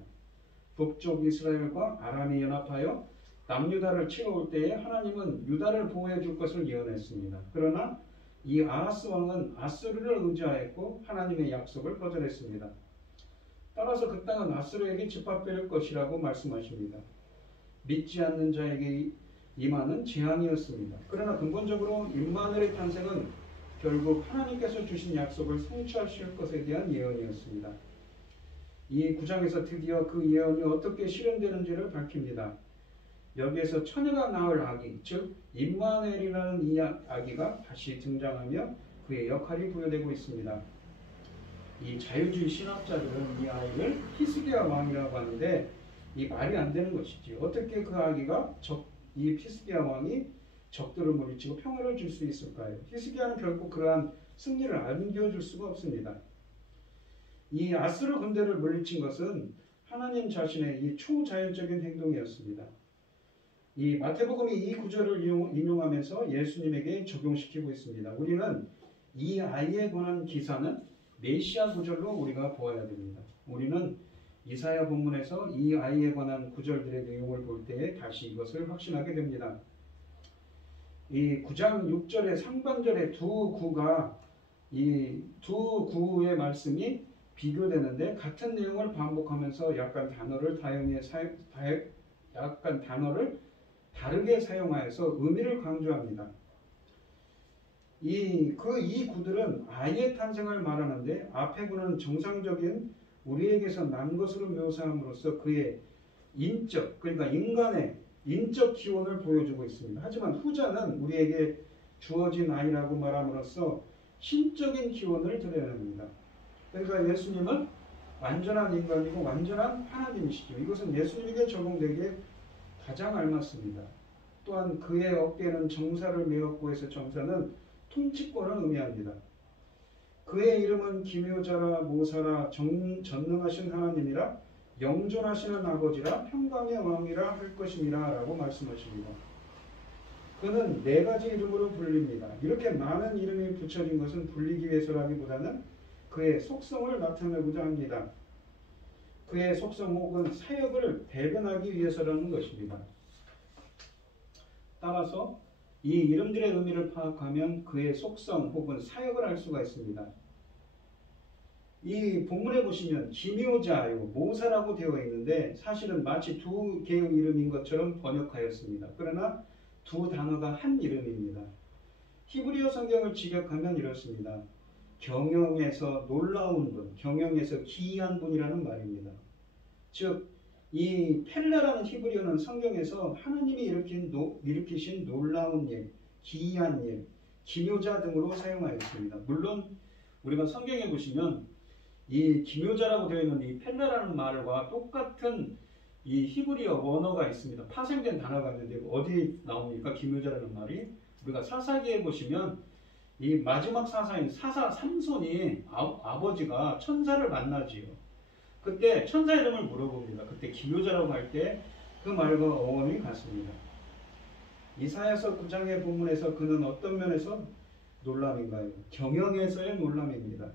북쪽 이스라엘과 아람이 연합하여 남유다를 치러올 때에 하나님은 유다를 보호해 줄 것을 예언했습니다. 그러나 이 아하스 왕은 아수르를 의지하였고 하나님의 약속을 거절했습니다. 따라서 그 땅은 아수르에게 짓밟힐 것이라고 말씀하십니다. 믿지 않는 자에게 임하는 재앙이었습니다. 그러나 근본적으로 임마누엘의 탄생은 결국 하나님께서 주신 약속을 성취하실 것에 대한 예언이었습니다. 이 9장에서 드디어 그 예언이 어떻게 실현되는지를 밝힙니다. 여기에서 처녀가 낳을 아기, 즉 임마누엘이라는 이 아기가 다시 등장하며 그의 역할이 부여되고 있습니다. 이 자유주의 신학자들은 이 아이를 히스기야 왕이라고 하는데 이 말이 안 되는 것이지. 어떻게 그 아기가 이 히스기야 왕이 적들을 물리치고 평화를 줄 수 있을까요? 히스기야는 결국 그러한 승리를 안겨줄 수가 없습니다. 이 아수르 군대를 물리친 것은 하나님 자신의 이 초자연적인 행동이었습니다. 이 마태복음이 이 구절을 인용하면서 예수님에게 적용시키고 있습니다. 우리는 이 아이에 관한 기사는 메시아 구절로 우리가 보아야 됩니다. 우리는 이사야 본문에서 이 아이에 관한 구절들의 내용을 볼 때에 다시 이것을 확신하게 됩니다. 이 9장 6절의 상반절의 두 구의 말씀이 비교되는데 같은 내용을 반복하면서 약간 단어를 다르게 사용하여서 의미를 강조합니다. 이 구들은 아이의 탄생을 말하는데 앞의 구는 정상적인 우리에게서 난 것으로 묘사함으로써 그의 그러니까 인간의 인적 기원을 보여주고 있습니다. 하지만 후자는 우리에게 주어진 아이라고 말함으로써 신적인 기원을 드러냅니다. 그러니까 예수님은 완전한 인간이고 완전한 하나님이시죠. 이것은 예수님에게 적용되기에 가장 알맞습니다. 또한 그의 어깨에는 정사를 메었고 해서 정사는 통치권을 의미합니다. 그의 이름은 기묘자라 모사라 전능하신 하나님이라 영존하시는 아버지라 평강의 왕이라 할 것임이라 라고 말씀하십니다. 그는 4가지 이름으로 불립니다. 이렇게 많은 이름이 붙여진 것은 불리기 위해서라기보다는 그의 속성을 나타내고자 합니다. 그의 속성 혹은 사역을 대변하기 위해서라는 것입니다. 따라서 이 이름들의 의미를 파악하면 그의 속성 혹은 사역을 알 수가 있습니다. 이 본문에 보시면 기묘자요, 모사라고 되어 있는데 사실은 마치 2개의 이름인 것처럼 번역하였습니다. 그러나 2 단어가 한 이름입니다. 히브리어 성경을 직역하면 이렇습니다. 경영에서 놀라운 분, 경영에서 기이한 분이라는 말입니다. 즉, 이 펠레라는 히브리어는 성경에서 하나님이 일으키신 놀라운 일, 기이한 일, 기묘자 등으로 사용하였습니다. 물론 우리가 성경에 보시면 이 기묘자라고 되어 있는 이 펠레라는 말과 똑같은 이 히브리어 원어가 있습니다. 파생된 단어가 있는데 어디 나옵니까? 기묘자라는 말이. 우리가 사사기에 보시면 이 마지막 사사인 사사 삼손이 아버지가 천사를 만나지요. 그때 천사 이름을 물어봅니다. 그때 기묘자라고 할 때 그 말과 어원이 같습니다. 이사야서 9장의 본문에서 그는 어떤 면에서 놀람인가요? 경영에서의 놀람입니다.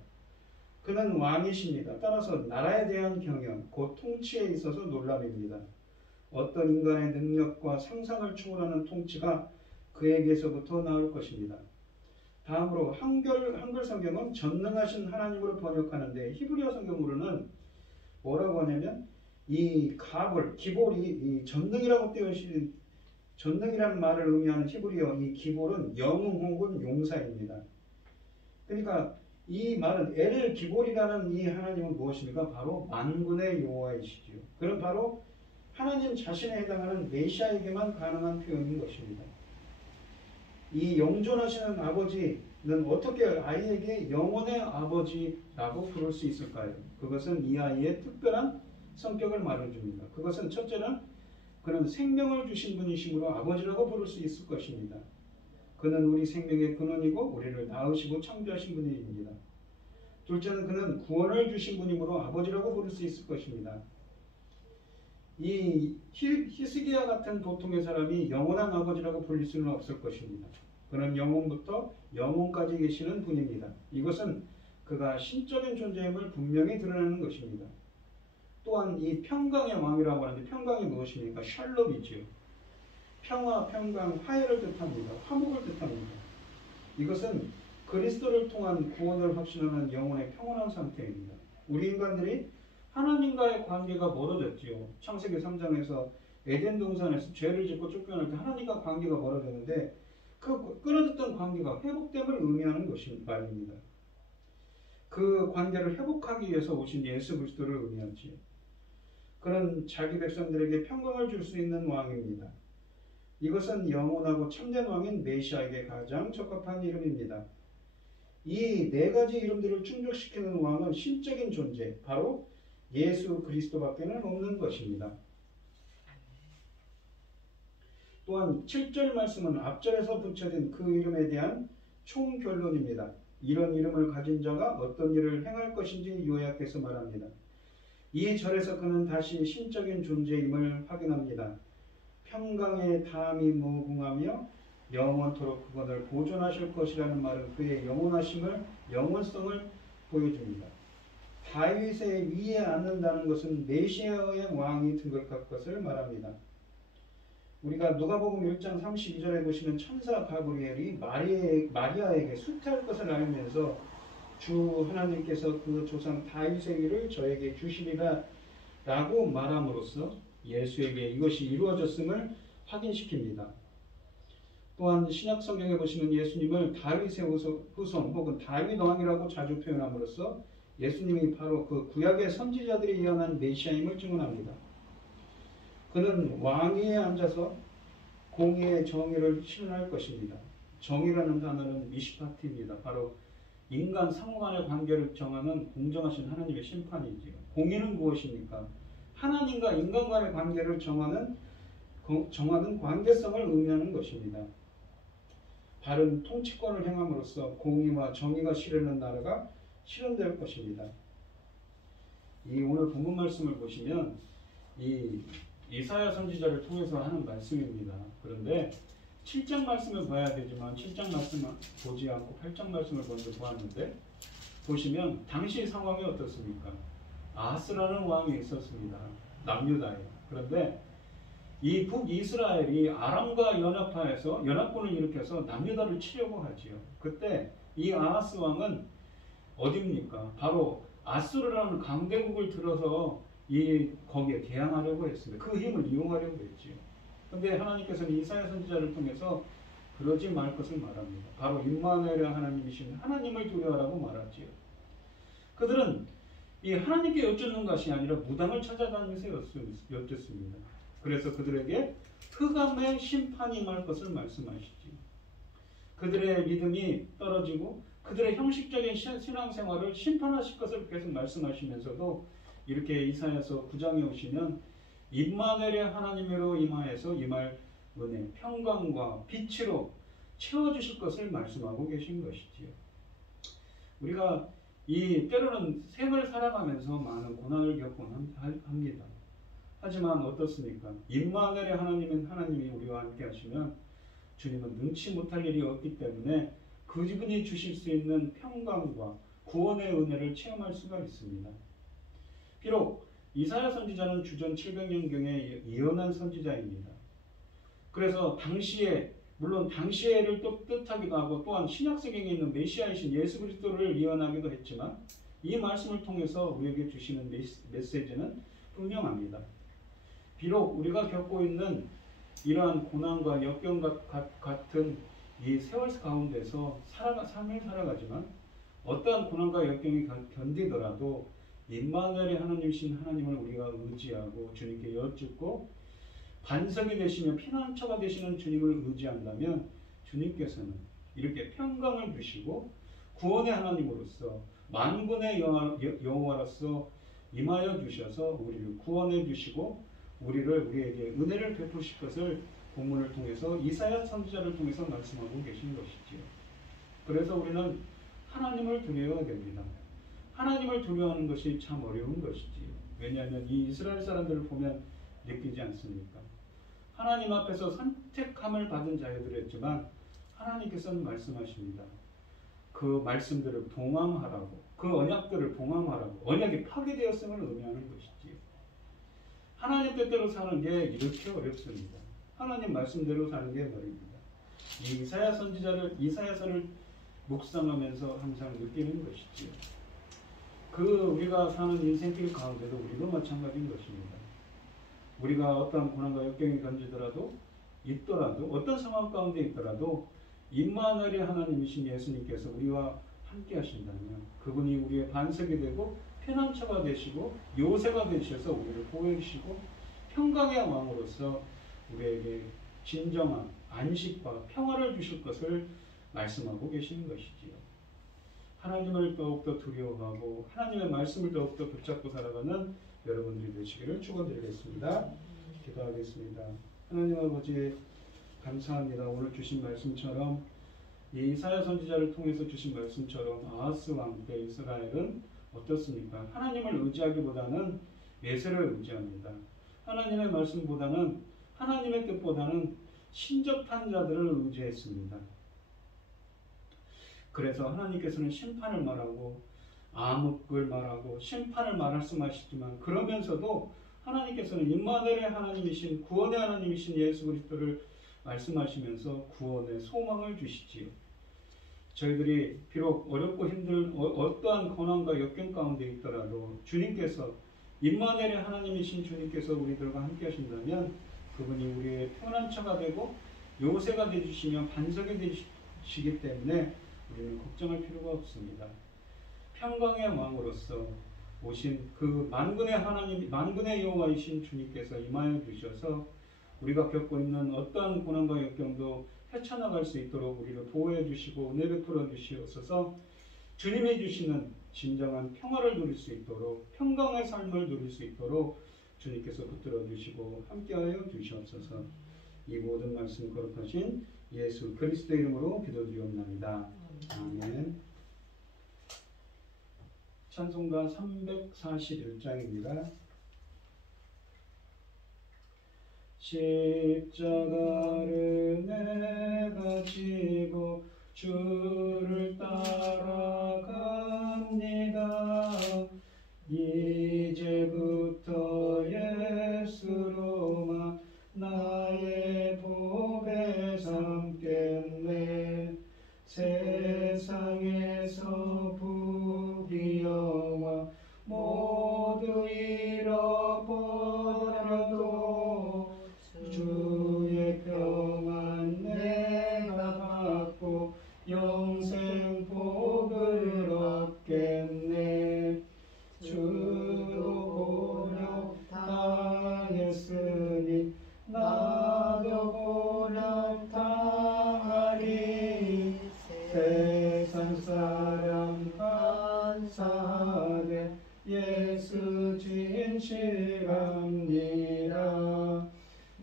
그는 왕이십니다. 따라서 나라에 대한 경영, 곧 통치에 있어서 놀람입니다. 어떤 인간의 능력과 상상을 초월하는 통치가 그에게서부터 나올 것입니다. 다음으로 한글 성경은 전능하신 하나님으로 번역하는데 히브리어 성경으로는 뭐라고 하냐면 이 기볼이 이 전능이라고 띄어진 전능이라는 말을 의미하는 히브리어 이 기볼은 영웅 혹은 용사입니다. 그러니까 이 말은 엘 기볼이라는 이 하나님은 무엇입니까? 바로 만군의 여호와이시지요. 그럼 바로 하나님 자신에 해당하는 메시아에게만 가능한 표현인 것입니다. 이 영존하시는 아버지는 어떻게 아이에게 영혼의 아버지라고 부를 수 있을까요? 그것은 이 아이의 특별한 성격을 말해줍니다. 그것은 첫째는 그는 생명을 주신 분이시므로 아버지라고 부를 수 있을 것입니다. 그는 우리 생명의 근원이고 우리를 낳으시고 창조하신 분입니다. 둘째는 그는 구원을 주신 분이므로 아버지라고 부를 수 있을 것입니다. 이 히스기야 같은 보통의 사람이 영원한 아버지라고 불릴 수는 없을 것입니다. 그는 영원부터 영원까지 계시는 분입니다. 이것은 그가 신적인 존재임을 분명히 드러내는 것입니다. 또한 이 평강의 왕이라고 하는데 평강이 무엇입니까? 샬롬이지요. 평화, 평강, 화해를 뜻합니다. 화목을 뜻합니다. 이것은 그리스도를 통한 구원을 확신하는 영혼의 평온한 상태입니다. 우리 인간들이 하나님과의 관계가 멀어졌지요. 창세기 3장에서 에덴 동산에서 죄를 짓고 쫓겨날 때 하나님과 관계가 멀어졌는데 그 끊어졌던 관계가 회복됨을 의미하는 말입니다. 그 관계를 회복하기 위해서 오신 예수 그리스도를 의미하지요. 그는 자기 백성들에게 평강을 줄 수 있는 왕입니다. 이것은 영원하고 참된 왕인 메시아에게 가장 적합한 이름입니다. 이 4가지 이름들을 충족시키는 왕은 신적인 존재, 바로 예수 그리스도밖에는 없는 것입니다. 또한 7절 말씀은 앞절에서 붙여진 그 이름에 대한 총결론입니다. 이런 이름을 가진 자가 어떤 일을 행할 것인지 요약해서 말합니다. 이 절에서 그는 다시 신적인 존재임을 확인합니다. 평강의 담이 무궁하며 영원토록 그것을 보존하실 것이라는 말은 그의 영원성을 보여줍니다. 다윗의 위에 앉는다는 것은 메시아의 왕이 등극할 것을 말합니다. 우리가 누가복음 1장 32절에 보시면 천사 가브리엘이 마리아에게 쇠퇴할 것을 알면서 주 하나님께서 그 조상 다윗의 위를 저에게 주시리라 라고 말함으로써 예수에게 이것이 이루어졌음을 확인시킵니다. 또한 신약 성경에 보시면 예수님을 다윗의 후손 혹은 다윗 왕이라고 자주 표현함으로써 예수님이 바로 그 구약의 선지자들이 예언한 메시아임을 증언합니다. 그는 왕위에 앉아서 공의의 정의를 실현할 것입니다. 정의라는 단어는 미시파티입니다. 바로 인간 상호 간의 관계를 정하는 공정하신 하나님의 심판이지요. 공의는 무엇입니까? 하나님과 인간 간의 관계를 정하는 관계성을 의미하는 것입니다. 바른 통치권을 행함으로써 공의와 정의가 실현하는 나라가 실현될 것입니다. 이 오늘 본문 말씀을 보시면 이 이사야 선지자를 통해서 하는 말씀입니다. 그런데 7장 말씀을 봐야 되지만 7장 말씀을 보지 않고 8장 말씀을 먼저 보았는데 보시면 당시 상황이 어떻습니까? 아하스라는 왕이 있었습니다. 남유다에. 그런데 이 북이스라엘이 아람과 연합하여서 연합군을 일으켜서 남유다를 치려고 하지요. 그때 이 아하스 왕은 어디입니까? 바로 아수르라는 강대국을 들어서 거기에 대항하려고 했습니다. 그 힘을 이용하려고 했지요. 그런데 하나님께서는 이사야 선지자를 통해서 그러지 말 것을 말합니다. 바로 임마누엘의 하나님이신 하나님을 두려워하라고 말하지요. 그들은 이 하나님께 여쭙는 것이 아니라 무당을 찾아다니면서 여쭙습니다. 그래서 그들에게 흑암의 심판이 임할 것을 말씀하시지요. 그들의 믿음이 떨어지고 그들의 형식적인 신앙생활을 심판하실 것을 계속 말씀하시면서도 이렇게 이사야서 9장에 오시면 임마누엘의 하나님으로 임하여서 임할 은혜, 평강과 빛으로 채워주실 것을 말씀하고 계신 것이지요. 우리가 때로는 생을 살아가면서 많은 고난을 겪곤 합니다. 하지만 어떻습니까? 임마누엘의 하나님은 하나님이 우리와 함께 하시면 주님은 능치 못할 일이 없기 때문에 그분이 주실 수 있는 평강과 구원의 은혜를 체험할 수가 있습니다. 비록 이사야 선지자는 주전 700년경에 예언한 선지자입니다. 그래서 물론 당시에를 뜻하기도 하고 또한 신약성경에 있는 메시아이신 예수 그리스도를 예언하기도 했지만 이 말씀을 통해서 우리에게 주시는 메시지는 분명합니다. 비록 우리가 겪고 있는 이러한 고난과 역경 같은 이 세월 가운데서 삶을 살아가지만 어떠한 고난과 역경이 견디더라도 임마누엘의 하나님이신 하나님을 우리가 의지하고 주님께 여쭙고 반석이 되시며 피난처가 되시는 주님을 의지한다면 주님께서는 이렇게 평강을 주시고 구원의 하나님으로서 만군의 여호와로서 임하여 주셔서 우리를 구원해 주시고 우리에게 은혜를 베푸실 것을 본문을 통해서 이사야 선지자를 통해서 말씀하고 계신 것이지요. 그래서 우리는 하나님을 두려워야 됩니다. 하나님을 두려워하는 것이 참 어려운 것이지요. 왜냐하면 이 이스라엘 사람들을 보면 느끼지 않습니까? 하나님 앞에서 선택함을 받은 자들이었지만 하나님께서는 말씀하십니다. 그 말씀들을 봉함하라고, 그 언약들을 봉함하라고, 언약이 파괴되었음을 의미하는 것이지요. 하나님 뜻대로 사는 게 이렇게 어렵습니다. 하나님 말씀대로 사는 게 어렵습니다. 이 이사야서를 묵상하면서 항상 느끼는 것이지요. 우리가 사는 인생길 가운데도 우리도 마찬가지인 것입니다. 우리가 어떤 고난과 역경이 있더라도 어떤 상황 가운데 있더라도 임마누엘의 하나님이신 예수님께서 우리와 함께 하신다면 그분이 우리의 반석이 되고 피난처가 되시고 요새가 되셔서 우리를 보호해 주시고 평강의 왕으로서 우리에게 진정한 안식과 평화를 주실 것을 말씀하고 계시는 것이지요. 하나님을 더욱더 두려워하고 하나님의 말씀을 더욱더 붙잡고 살아가는 여러분들이 되시기를 축원드리겠습니다. 기도하겠습니다. 하나님 아버지 감사합니다. 오늘 주신 말씀처럼 이 이사야 선지자를 통해서 주신 말씀처럼 아하스 왕 때 이스라엘은 어떻습니까? 하나님을 의지하기보다는 메세를 의지합니다. 하나님의 말씀보다는 하나님의 뜻보다는 신접한 자들을 의지했습니다. 그래서 하나님께서는 심판을 말하고 암흑을 말하고 심판을 말씀하시지만 그러면서도 하나님께서는 임마누엘의 하나님이신 구원의 하나님이신 예수 그리스도를 말씀하시면서 구원의 소망을 주시지요. 저희들이 비록 어렵고 힘든 어떠한 고난과 역경 가운데 있더라도 주님께서 임마누엘의 하나님이신 주님께서 우리들과 함께 하신다면 그분이 우리의 편안처가 되고 요새가 되주시며 반석이 되시기 때문에 우리는 걱정할 필요가 없습니다. 평강의 왕으로서 오신 그 만군의 하나님, 만군의 여호와이신 주님께서 임하여 주셔서 우리가 겪고 있는 어떠한 고난과 역경도 헤쳐나갈 수 있도록 우리를 보호해 주시고 은혜 베풀어 주시옵소서. 주님이 주시는 진정한 평화를 누릴 수 있도록, 평강의 삶을 누릴 수 있도록 주님께서 붙들어 주시고 함께하여 주시옵소서. 이 모든 말씀 거룩하신 예수 그리스도의 이름으로 기도드리옵나이다. 아멘. 찬송가 341장입니다. 십자가를 내가 지고 주를 따라갑니다. 이제부터 예수로만 나의 복에 삼겠네. 세상에서 부귀영화 모두 잃어버려도 주의 평안 내가 받고 영생 복을 얻겠네. 주도 곤욕 당했으니 나도 곤욕 당하리. 세상 사람 감사하네. 예수 진실합니다.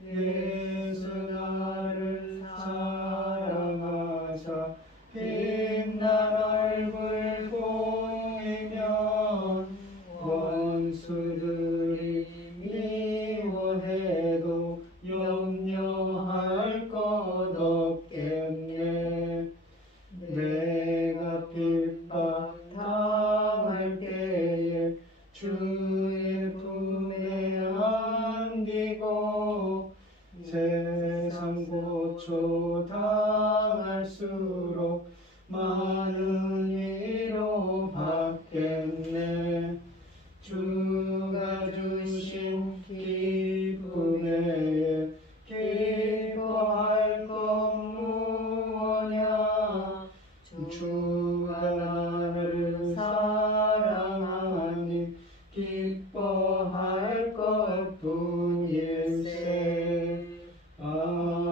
예수 나를 사랑하사 빛난 얼굴 보이면 원수들이 미워해도 염려할 것 없겠네. 내가 핍박 당할 때에 주의 품에 안기고 세상 고초 당할수록 많은 위로 받겠네. 주가 주신 기쁨에 기뻐할 것 무엇냐. 주가 나를 사랑하니 기뻐할 것뿐일세. 아멘.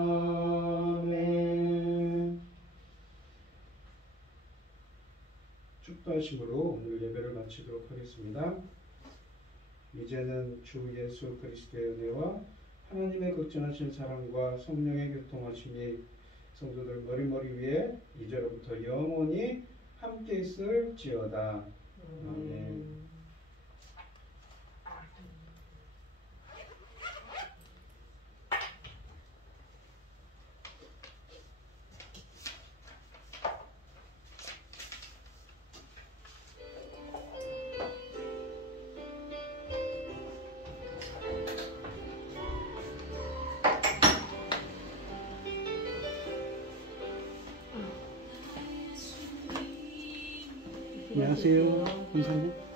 축도하심으로 오늘 예배를 마치도록 하겠습니다. 이제는 주 예수 그리스도의 은혜와 하나님의 극진하신 사랑과 성령의 교통하심이 성도들 머리머리 위에 이제로부터 영원히 함께 있을지어다. 아멘. 안녕하세요, 권사님.